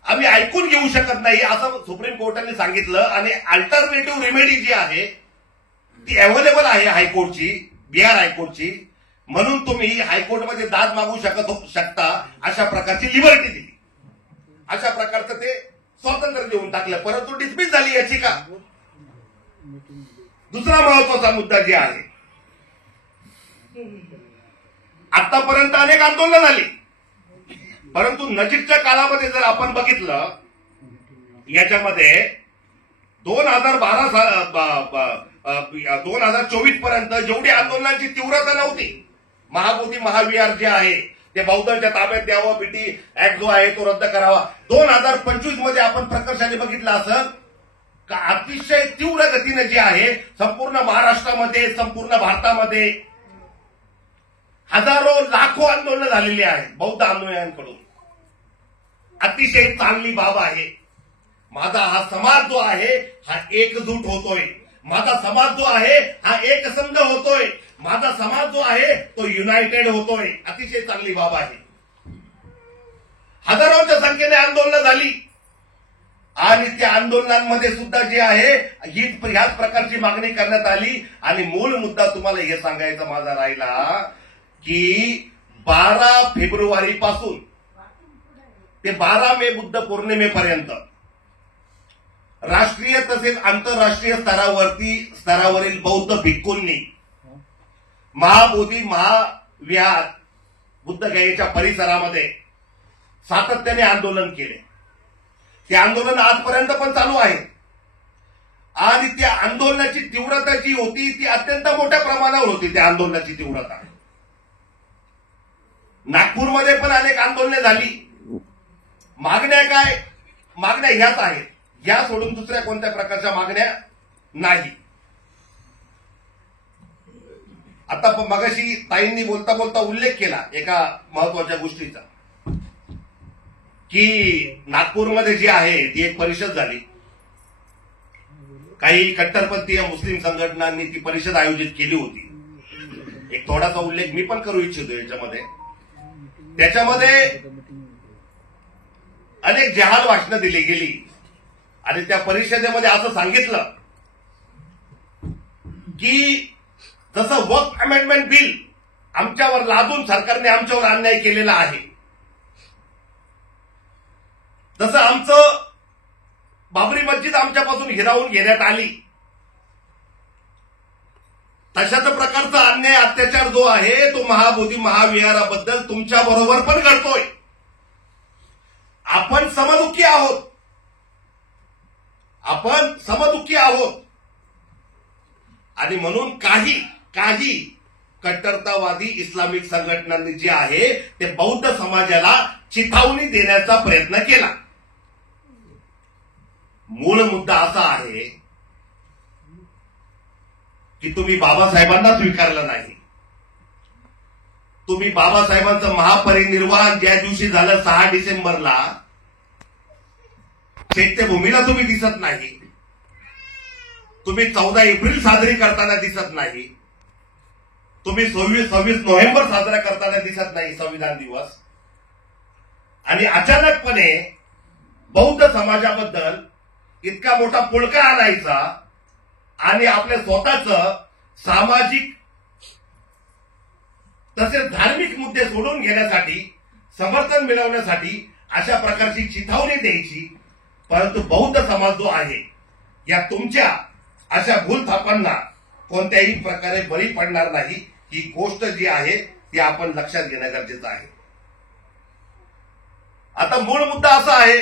आम्ही ऐकून घेऊ शकत नाही असं सुप्रीम कोर्टाने सांगितलं आणि अल्टरनेटिव्ह रेमेडी जी आहे ती अवेलेबल आहे हायकोर्टची, बिहार हायकोर्टची, म्हणून तुम्ही हायकोर्टमध्ये दाद मागू शकता अशा प्रकारची लिबर्टी दिली. अशा प्रकारचं ते स्वातंत्र्य देऊन टाकलं, परंतु डिसमिस झाली याचिका. दुसरा महत्वाचा मुद्दा जे आहे, आतापर्यंत अनेक आंदोलनं झाली, परंतु नजीकच्या काळामध्ये जर आपण बघितलं याच्यामध्ये 2012 2024 पर्यंत जेवढी आंदोलनाची तीव्रता नव्हती, महाबोधी महाविहार जे आहे ते बौद्धांच्या ताब्यात द्यावं, बीटी ऍक्ट जो आहे तो रद्द करावा. 2025 मध्ये आपण प्रकर्षाने बघितलं असं का अतिशय तीव्र गतीने जे आहे संपूर्ण महाराष्ट्रामध्ये, संपूर्ण भारतामध्ये हजारो लाखो आंदोलनं झालेली आहेत बौद्ध अनुयायांकडून. अतिशय चांगली बाब आहे. माझा हा समाज जो आहे हा एकजूट होतोय. माझा समाज जो आहे हा एकसंध होतोय. माझा समाज जो आहे तो युनायटेड होतोय. अतिशय चांगली बाब आहे. हजारोच्या संख्येने आंदोलनं झाली आणि त्या आंदोलनांमध्ये सुद्धा जे आहे ह्याच प्रकारची मागणी करण्यात आली. आणि मूळ मुद्दा तुम्हाला हे सांगायचा माझा राहिला की 12 फेब्रुवारीपासून ते 12 मे बुद्ध पौर्णिमेपर्यंत राष्ट्रीय तसेच आंतरराष्ट्रीय स्तरावरील बौद्ध भिक्खूंनी महाबोधी महाविहार बुद्धगयेच्या परिसरामध्ये सातत्याने आंदोलन केले. ते आंदोलन आजपर्यंत पण चालू आहे आणि त्या आंदोलनाची तीव्रता जी होती ती अत्यंत मोठ्या प्रमाणावर होती. त्या आंदोलनाची तीव्रता नागपूरमध्ये पण अनेक आंदोलने झाली. मागण्या काय? मागण्या ह्याच आहेत. या सोडून दुसऱ्या कोणत्या प्रकारच्या मागण्या नाही. आता मगाशी ताईंनी बोलता बोलता उल्लेख केला एका महत्वाच्या गोष्टीचा की नागपूरमध्ये जी आहे ती एक परिषद झाली. काही कट्टरपंथीय मुस्लिम संघटनांनी ती परिषद आयोजित केली होती. एक थोडासा उल्लेख मी पण करू इच्छितो याच्यामध्ये. त्याच्यामध्ये अनेक जहाल भाषणं दिली गेली आणि त्या परिषदेमध्ये असं सांगितलं की जसं वक्फ अमेंडमेंट बिल आमच्यावर लादून सरकारने आमच्यावर अन्याय केलेला आहे, जसं आमचं बाबरी मस्जिद आमच्यापासून हिरावून घेण्यात आली, तशाच प्रकारचा अन्याय अत्याचार जो आहे तो महाबोधी महाविहाराबद्दल तुमच्या बरोबर पण घडतोय. आपण समदुःखी आहोत. आपण समदुःखी आहोत आणि म्हणून काही कट्टरतावादी इस्लामिक संघटनांनी जे आहे ते बौद्ध समाजाला चिथावणी देण्याचा प्रयत्न केला. मूळ मुद्दा असा आहे की तुम्ही बाबासाहेबांना स्वीकारलं नाही. तुम्ही बाबासाहेबांचं महापरिनिर्वाण ज्या दिवशी झालं 6 डिसेंबरला चैत्यभूमीला तुम्ही दिसत नाही. तुम्ही 14 एप्रिल साजरी करताना दिसत नाही. तुम्ही 26 नोव्हेंबर साजरा करताना दिसत नाही संविधान दिवस. आणि अचानकपणे बौद्ध समाजाबद्दल इतका मोठा पुळका आणायचा आणि आपल्या स्वतःचं सामाजिक तसेच धार्मिक मुद्दे सोडून घेण्यासाठी, समर्थन मिळवण्यासाठी अशा प्रकारची चिथावणी द्यायची. परंतु बौद्ध समाज जो आहे या तुमच्या अशा भूलथापांना कोणत्याही प्रकारे बळी पडणार नाही. ही गोष्ट जी आहे ती आपण लक्षात घेणं गरजेचं आहे. आता मूळ मुद्दा असा आहे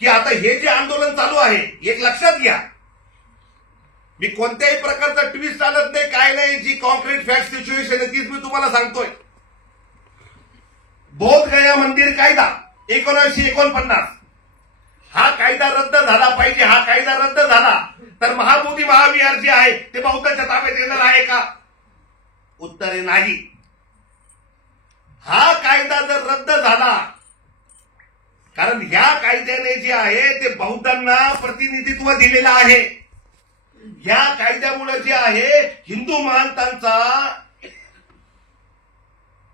की आता हे जे आंदोलन चालू आहे एक लक्षात घ्या, मी कोणत्याही प्रकारचा ट्विस्ट आणत नाही, काय नाही. जी कॉन्क्रीट फॅक्ट सिच्युएशन आहे तीच मी तुम्हाला सांगतोय. बोधगया मंदिर कायदा 1949 हा कायदा रद्द झाला पाहिजे. हा कायदा रद्द झाला तर महाबोधी महाविहार जे आहे ते बौद्धांच्या ताब्यात येणार आहे का? उत्तर आहे नाही. हा कायदा जर रद्द झाला, कारण ह्या कायद्याने जे आहे ते बौद्धांना प्रतिनिधित्व दिलेलं आहे. या कायद्यामुळे जे आहे हिंदू महांतांचा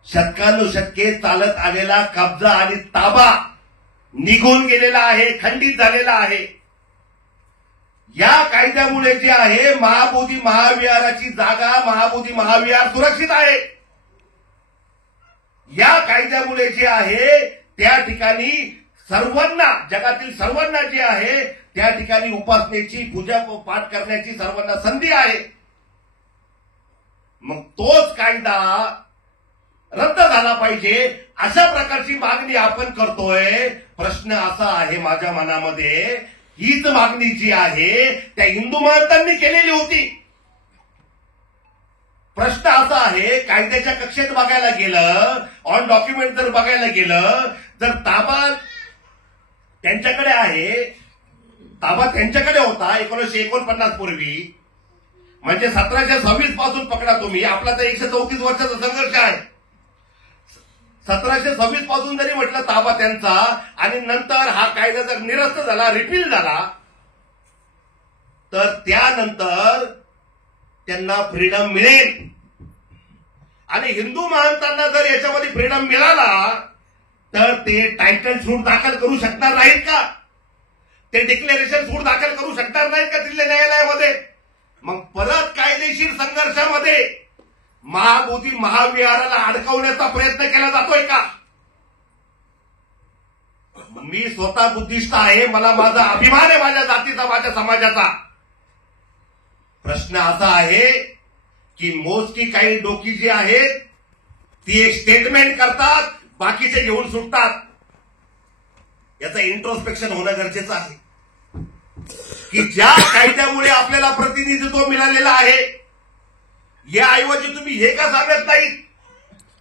शतकानुशतके चालत आलेला कब्जा आणि ताबा निघून गेलेला आहे, खंडित झालेला आहे. या कायद्यामुळे जे आहे महाबोधी महाविहाराची जागा, महाबोधी महाविहार सुरक्षित आहे. या कायद्यामुळे जे आहे त्या ठिकाणी सर्वांना, जगातील सर्वांना जे आहे त्या ठिकाणी उपासनेची, पूजा पाठ करण्याची सर्वांना संधी आहे. मग तोच कायदा रद्द झाला पाहिजे अशा प्रकारची मागणी आपण करतोय. प्रश्न असा आहे माझ्या मनामध्ये हीच मागणी जी आहे त्या हिंदू महंतांनी केलेली होती. प्रश्न असा आहे, कायद्याच्या कक्षेत बघायला गेलं, ऑन डॉक्युमेंट जर बघायला गेलं, जर ताबा त्यांच्याकडे आहे, ताबा त्यांच्याकडे होता 1949 पूर्वी, म्हणजे 1726 पासून पकडा तुम्ही, आपला तर 134 वर्षाचा संघर्ष आहे. 1726 पासून जरी म्हटलं ताबा त्यांचा, आणि नंतर हा कायदा जर निरस्त झाला, रिपील झाला, तर त्यानंतर त्यांना फ्रीडम मिळेल. आणि हिंदू महंतांना जर याच्यामध्ये फ्रीडम मिळाला तर ते टायटल सूट दाखल करू शकणार नाहीत का? ते डिक्लेरेशन सूट दाखल करू शकणार नाहीत का दिल्ली न्यायालयामध्ये? मग परत कायदेशीर संघर्षामध्ये महाबोधी महाविहाराला अडकवण्याचा प्रयत्न केला जातोय का? मी स्वतः बुद्धिस्ट आहे, मला माझा अभिमान आहे माझ्या जातीचा, माझ्या समाजाचा. प्रश्न असा आहे की मोजकी काही डोकी जी आहेत ती एक स्टेटमेंट करतात, बाकीचे घेऊन सुटतात. याचं इंट्रोस्पेक्शन होणं गरजेचं आहे की ज्या कायद्यामुळे आपल्याला प्रतिनिधित्व मिळालेलं आहे, याऐवजी तुम्ही हे का सांगत नाही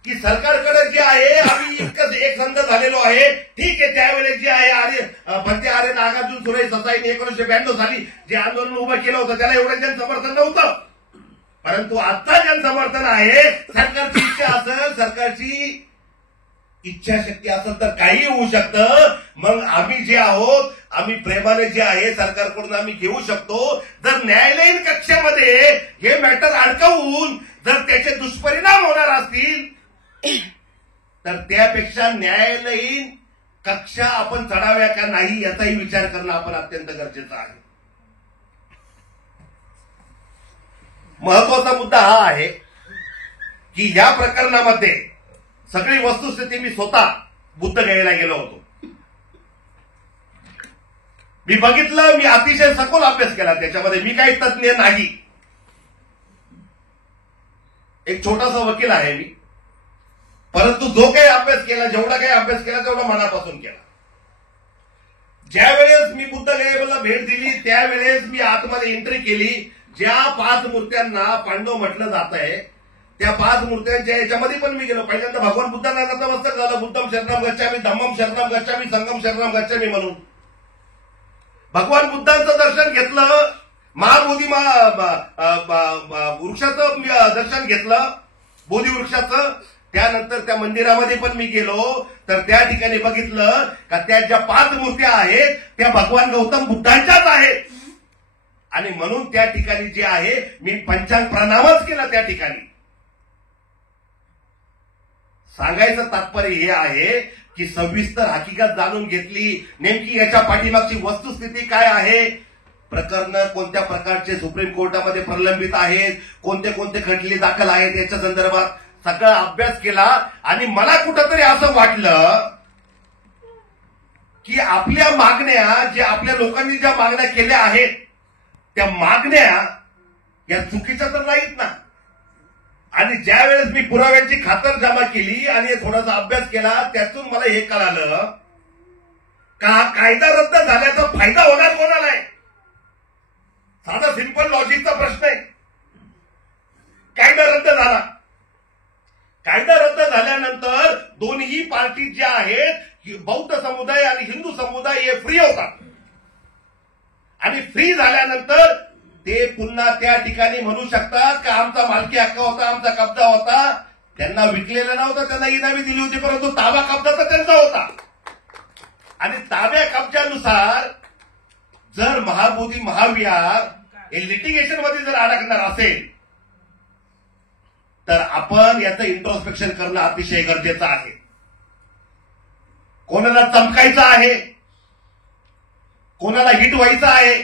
की सरकारकडे जे आहे आम्ही इतकंच एक संघ झालेलो आहे, ठीक आहे. त्यावेळेस जे आहे भंते आर्य नागार्जुन सुरेश ससाईने 1992 साली जे आंदोलन उभं केलं होतं त्याला एवढं जनसमर्थन नव्हतं. परंतु आता जनसमर्थन आहे. सरकारची इच्छा असेल, सरकारची इच्छाशक्ती असेल तर काही होऊ शकतं. मग आम्ही जे आहोत, आम्ही प्रेमाने जे आहे सरकारकडून आम्ही घेऊ शकतो. जर न्यायालयीन कक्षेमध्ये हे मॅटर अडकवून जर त्याचे दुष्परिणाम होणार असतील तर त्यापेक्षा न्यायालयीन कक्षा आपण चढाव्या का नाही याचाही विचार करणं आपण अत्यंत गरजेचं आहे. महत्वाचा मुद्दा हा आहे की या प्रकरणामध्ये सगळी वस्तुस्थिती मी स्वतः बुद्धगयेला गेलो होतो. मी बघितलं, मी अतिशय सखोल अभ्यास केला त्याच्यामध्ये. मी काही तज्ञ नाही, एक छोटासा वकील आहे मी, परंतु जो काही अभ्यास केला, जेवढा काही अभ्यास केला तेवढा मनापासून केला. ज्या वेळेस मी बुद्धगयेला भेट दिली त्यावेळेस मी आतमध्ये एंट्री केली. ज्या 5 मूर्त्यांना पांडव म्हटलं जात आहे त्या 5 मूर्त्यांच्या याच्यामध्ये पण मी गेलो. पहिल्यांदा भगवान बुद्धांना नतमस्तक झालं, बुद्धम शरणम गच्छामी, धम्मम शरणम गच्छामी, संगम शरणम गच्छामी म्हणून. भगवान बुद्धांचं दर्शन घेतलं, महाबोधी वृक्षाचं दर्शन घेतलं, बोधी वृक्षाचं. त्यानंतर त्या मंदिरामध्ये पण मी गेलो तर त्या ठिकाणी बघितलं का त्या ज्या 5 मूर्त्या आहेत त्या भगवान गौतम बुद्धांच्याच आहेत. आणि म्हणून त्या ठिकाणी जे आहे मी पंचांग प्रणामच केला त्या ठिकाणी. सांगायचं तात्पर्य हे आहे की सविस्तर हकीकत जाणून घेतली, नेमकी याच्या पाठीमागची वस्तुस्थिती काय आहे, प्रकरण कोणत्या प्रकारचे सुप्रीम कोर्टामध्ये प्रलंबित आहेत, कोणते कोणते खटले दाखल आहेत याच्या संदर्भात सगळा अभ्यास केला. आणि मला कुठंतरी असं वाटलं की आपल्या मागण्या, जे आपल्या लोकांनी ज्या मागण्या केल्या आहेत त्या मागण्या या चुकीच्या तर नाहीत ना. आणि ज्या वेळेस मी पुराव्यांची खातरजमा केली आणि थोडासा अभ्यास केला त्यातून मला हे कळालं का हा कायदा रद्द झाल्याचा फायदा होणार कोणाला आहे? साधा सिंपल लॉजिकचा प्रश्न आहे. कायदा रद्द झाला, कायदा रद्द झाल्यानंतर दोन्ही पार्टी ज्या आहेत, बौद्ध समुदाय आणि हिंदू समुदाय हे फ्री होतात. आणि फ्री झाल्यानंतर ते पुन्हा त्या ठिकाणी म्हणू शकतात का आमचा मालकी हक्क होता, आमचा कब्जा होता. त्यांना विकलेला नव्हता, त्यांना इनामी दिली होती, परंतु ताबा कब्जा तर त्यांचा होता. आणि ताब्या कब्जानुसार जर महाबोधी महाविहार हे लिटिगेशन मध्ये जर अडकणार असेल तर आपण याचं इंट्रोस्पेक्शन करणं अतिशय गरजेचं आहे. कोणाला चमकायचं आहे, कोणाला हिट व्हायचं आहे,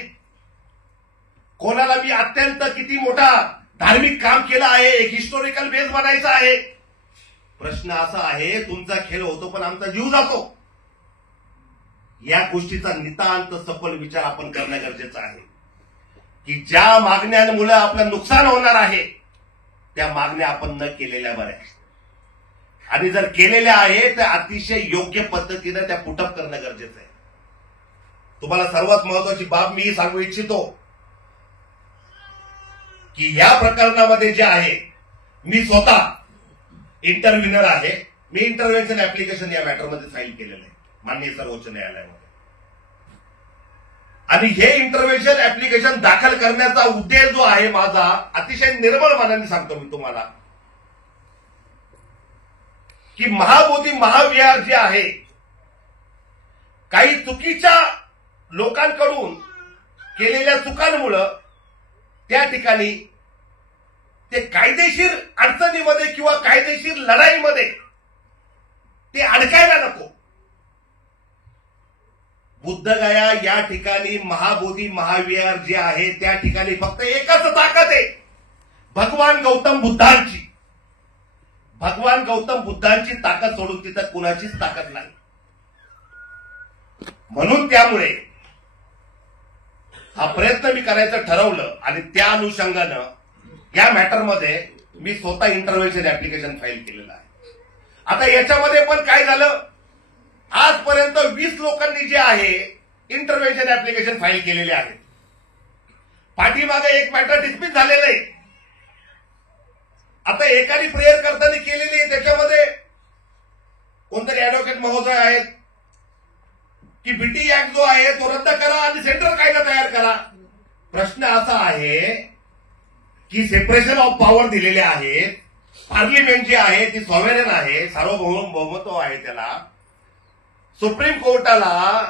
कोणाला मी अत्यंत किती मोठा धार्मिक काम केलं आहे, एक हिस्टोरिकल बेस बनायचा आहे. प्रश्न असा आहे, तुमचा खेळ होतो पण आमचा जीव जातो. या गोष्टीचा नितांत सखोल विचार आपण करणं गरजेचं आहे की ज्या मागण्यांमुळे आपलं नुकसान होणार आहे त्या मागण्या आपण न केलेल्या बऱ्या, आणि जर केलेल्या आहे तर अतिशय योग्य पद्धतीने त्या पुटअप करणं गरजेचं आहे. तुम्हाला सर्वात महत्वाची बाब मी सांगू इच्छितो की या प्रकरणामध्ये जे आहे, मी स्वतः इंटरव्ह्युनर आहे. मी इंटरव्हेन्शन ऍप्लिकेशन या मॅटरमध्ये फाईल केलेलं आहे माननीय सर्वोच्च न्यायालयामध्ये. आणि हे इंटरव्हेन्शन ऍप्लिकेशन दाखल करण्याचा उद्देश जो आहे माझा, अतिशय निर्मळ मनाने सांगतो मी तुम्हाला, की महाबोधी महाविहार जे आहे, काही चुकीच्या लोकांकडून केलेल्या चुकांमुळं त्या ठिकाणी ते कायदेशीर अडचणीमध्ये किंवा कायदेशीर लढाईमध्ये ते अडकायला नको. बुद्धगया या ठिकाणी महाबोधी महाविहार जे आहे त्या ठिकाणी फक्त एकच ताकद आहे, भगवान गौतम बुद्धांची. भगवान गौतम बुद्धांची ताकद सोडून तिथं कुणाचीच ताकद नाही. म्हणून त्यामुळे हा प्रयत्न मी करायचं ठरवलं आणि त्या अनुषंगानं या मॅटरमध्ये मी स्वतः इंटरव्हेन्शन ऍप्लिकेशन फाईल केलेलं आहे. आता याच्यामध्ये पण काय झालं, आजपर्यंत 20 लोकांनी जे आहे इंटरव्हेन्शन ऍप्लिकेशन फाईल केलेले आहेत. पाठीमागे एक मॅटर डिस्मिस झालेलं आहे. आता एकाने प्रेयर करताना केलेली आहे, त्याच्यामध्ये कोणतरी ऍडव्होकेट महोदय आहेत की बीटी ऍक्ट जो आहे तो रद्द करा आणि सेंट्रल कायदा तयार करा. प्रश्न असा आहे की सेपरेशन ऑफ पॉवर दिलेले आहेत, पार्लिमेंट जी आहे ती सॉव्हरेन आहे, सार्वभौमत्व आहे त्याला. सुप्रीम कोर्टाला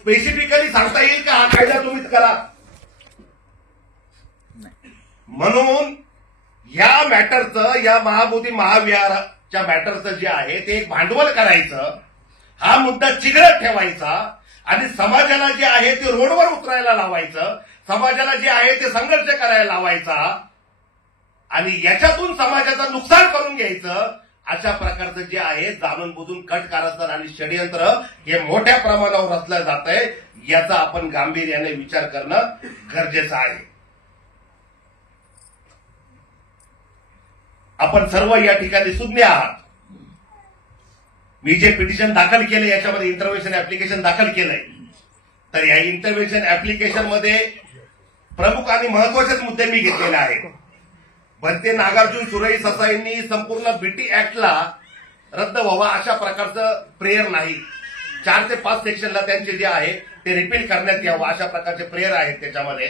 स्पेसिफिकली सांगता येईल का हा कायदा तुम्हीच करा. म्हणून या मॅटरचं, या महाबोधी महाविहाराच्या मॅटरचं जे आहे ते एक भांडवल करायचं, हा मुद्दा चिघळत ठेवायचा आणि समाजाला जे आहे ते रोडवर उतरायला लावायचं, समाजाला जे आहे ते संघर्ष करायला लावायचा आणि याच्यातून समाजाचं नुकसान करून घ्यायचं. अशा प्रकारचं जे आहे जाणून बुजून कट कारस्थान आणि षडयंत्र हे मोठ्या प्रमाणावर रचलं जात आहे. याचा आपण गांभीर्याने विचार करणं गरजेचं आहे. आपण सर्व या ठिकाणी सुज्ञ आहात. मी जे पिटिशन दाखल केले याच्यामध्ये इंटरव्हेन्शन ऍप्लिकेशन दाखल केलंय, तर या इंटरव्हेन्शन ऍप्लिकेशनमध्ये प्रमुख आणि महत्वाचेच मुद्दे मी घेतलेले आहेत. भंते नागार्जुन सुरई ससाईंनी संपूर्ण बीटी ऍक्टला रद्द व्हावा अशा प्रकारचं प्रेयर नाही. 4 ते 5 सेक्शनला त्यांचे जे आहे ते रिपील करण्यात यावं अशा प्रकारचे प्रेयर आहेत त्याच्यामध्ये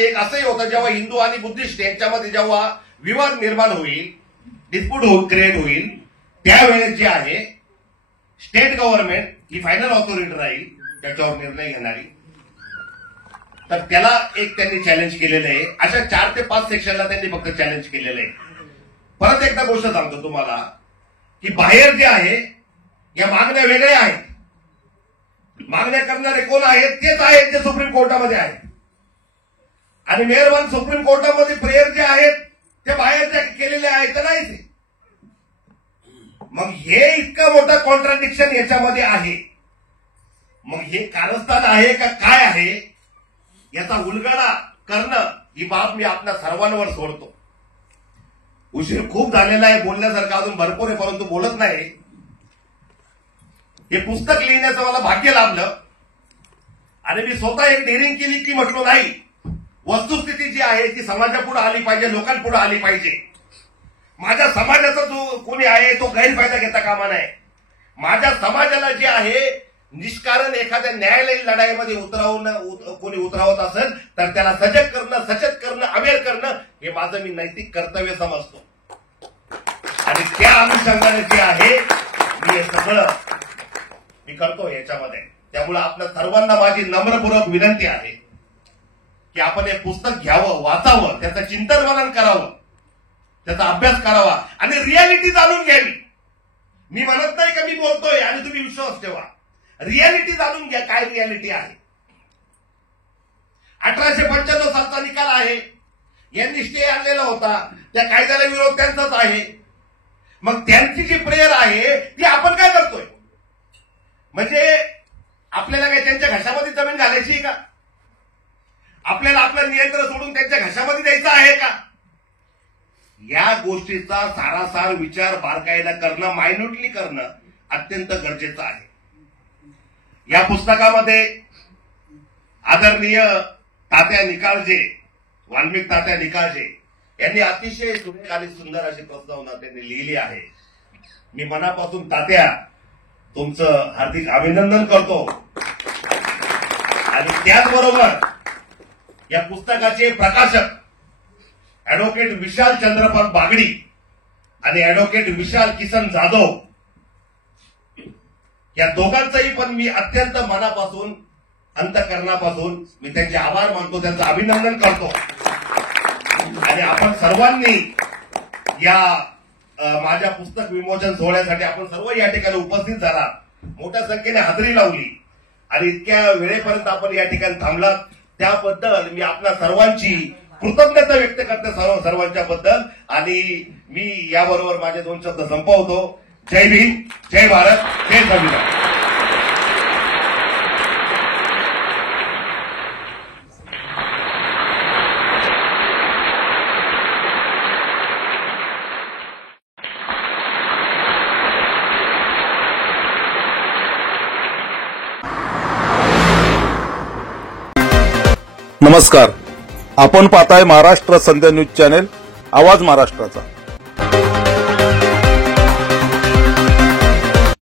एक असंही होतं, जेव्हा हिंदू आणि बुद्धिस्ट यांच्यामध्ये जेव्हा विवाद निर्माण होईल, डिस्प्यूट क्रिएट होईल, त्यावेळेस जे आहे स्टेट गव्हर्नमेंट ही फायनल ऑथॉरिटी राहील त्याच्यावर निर्णय घेणारी. तर त्याला एक त्यांनी चॅलेंज केलेलं आहे. अशा 4 ते 5 सेक्शनला त्यांनी फक्त चॅलेंज केलेलं आहे. परत एकदा गोष्ट सांगतो तुम्हाला की बाहेर जे आहे या मागण्या वेगळ्या आहेत. मागण्या करणारे कोण आहेत? तेच आहेत जे सुप्रीम कोर्टामध्ये आहेत. आणि मेहरबान सुप्रीम कोर्टामध्ये प्रेयर जे आहेत ते बाहेरच्या केलेले आहेत तर नाहीच. मग हे इतकं मोठं कॉन्ट्राडिक्शन याच्यामध्ये आहे. मग हे कारस्थान आहे का काय आहे याचा उलगडा करणं ही बाब मी आपल्या सर्वांवर सोडतो. उशीर खूप झालेला आहे, बोलण्यासारखं अजून भरपूर आहे, परंतु बोलत नाही. हे पुस्तक लिहिण्याचं मला भाग्य लाभलं आणि मी स्वतः एक डेअरिंग केली की म्हटलो नाही, वस्तुस्थिती जी आहे ती समाजापुढे आली पाहिजे, लोकांपुढे आली पाहिजे. माझ्या समाजाचा जो कोणी आहे तो गैरफायदा घेता कामा नये. माझ्या समाजाला जे आहे निष्कारण एखाद्या न्यायालयीन लढाईमध्ये कोणी उतरावत असेल तर त्याला सजग करणं, सचेत करणं, अवेअर करणं हे माझं मी नैतिक कर्तव्य समजतो. आणि त्या अनुषंगाने जे आहे मी हे सगळं मी करतो याच्यामध्ये. त्यामुळे आपल्या सर्वांना माझी नम्रपूर्वक विनंती आहे की आपण हे पुस्तक घ्यावं, वाचावं, त्याचं चिंतन मनन करावं, त्याचा अभ्यास करावा आणि रियालिटी जाणून घ्यावी. मी म्हणत नाही का मी बोलतोय आणि तुम्ही विश्वास ठेवा. रियालिटी जाणून घ्या, काय रियालिटी आहे. 1895 सालचा निकाल आहे, यांनी स्टे आणलेला होता, त्या कायद्याला विरोध त्यांचाच आहे. मग त्यांची जी प्रेयर आहे ती आपण काय करतोय? म्हणजे आपल्याला काय त्यांच्या घशामध्ये जमीन घालायची आहे का? आपल्याला आपलं नियंत्रण सोडून त्यांच्या घशामध्ये द्यायचं आहे का? या गोष्टीचा सारासार विचार बारकाईनं करणं, मायन्युटली करणं अत्यंत गरजेचं आहे. या पुस्तकामध्ये आदरणीय तात्या निकाळजे, वाल्मिक तात्या निकाळजे यांनी अतिशय सुरेख आणि सुंदर अशी प्रस्तावना त्यांनी लिहिली आहे. मी मनापासून तात्या तुमचं हार्दिक अभिनंदन करतो. आणि त्याचबरोबर या पुस्तकाचे प्रकाशक ऍडव्होकेट विशाल चंद्रपाल बागडी आणि ऍडव्होकेट विशाल किसन जाधव या दोघांचाही पण मी अत्यंत मनापासून अंतःकरणापासून मी त्यांचे आभार मानतो, त्यांचं अभिनंदन करतो. आणि आपण सर्वांनी या माझ्या पुस्तक विमोचन सोहळ्यासाठी आपण सर्व या ठिकाणी उपस्थित झाला, मोठ्या संख्येने हजेरी लावली आणि इतक्या वेळेपर्यंत आपण या ठिकाणी थांबलात त्याबद्दल मी आपल्या सर्वांची कृतज्ञता व्यक्त करते, सर्वांच्या बद्दल. आणि मी याबरोबर माझे 2 शब्द संपवतो. जय भीम, जय भारत, जय संविधान. नमस्कार, आपण पाहताय महाराष्ट्र संध्या न्यूज चॅनेल, आवाज महाराष्ट्राचा.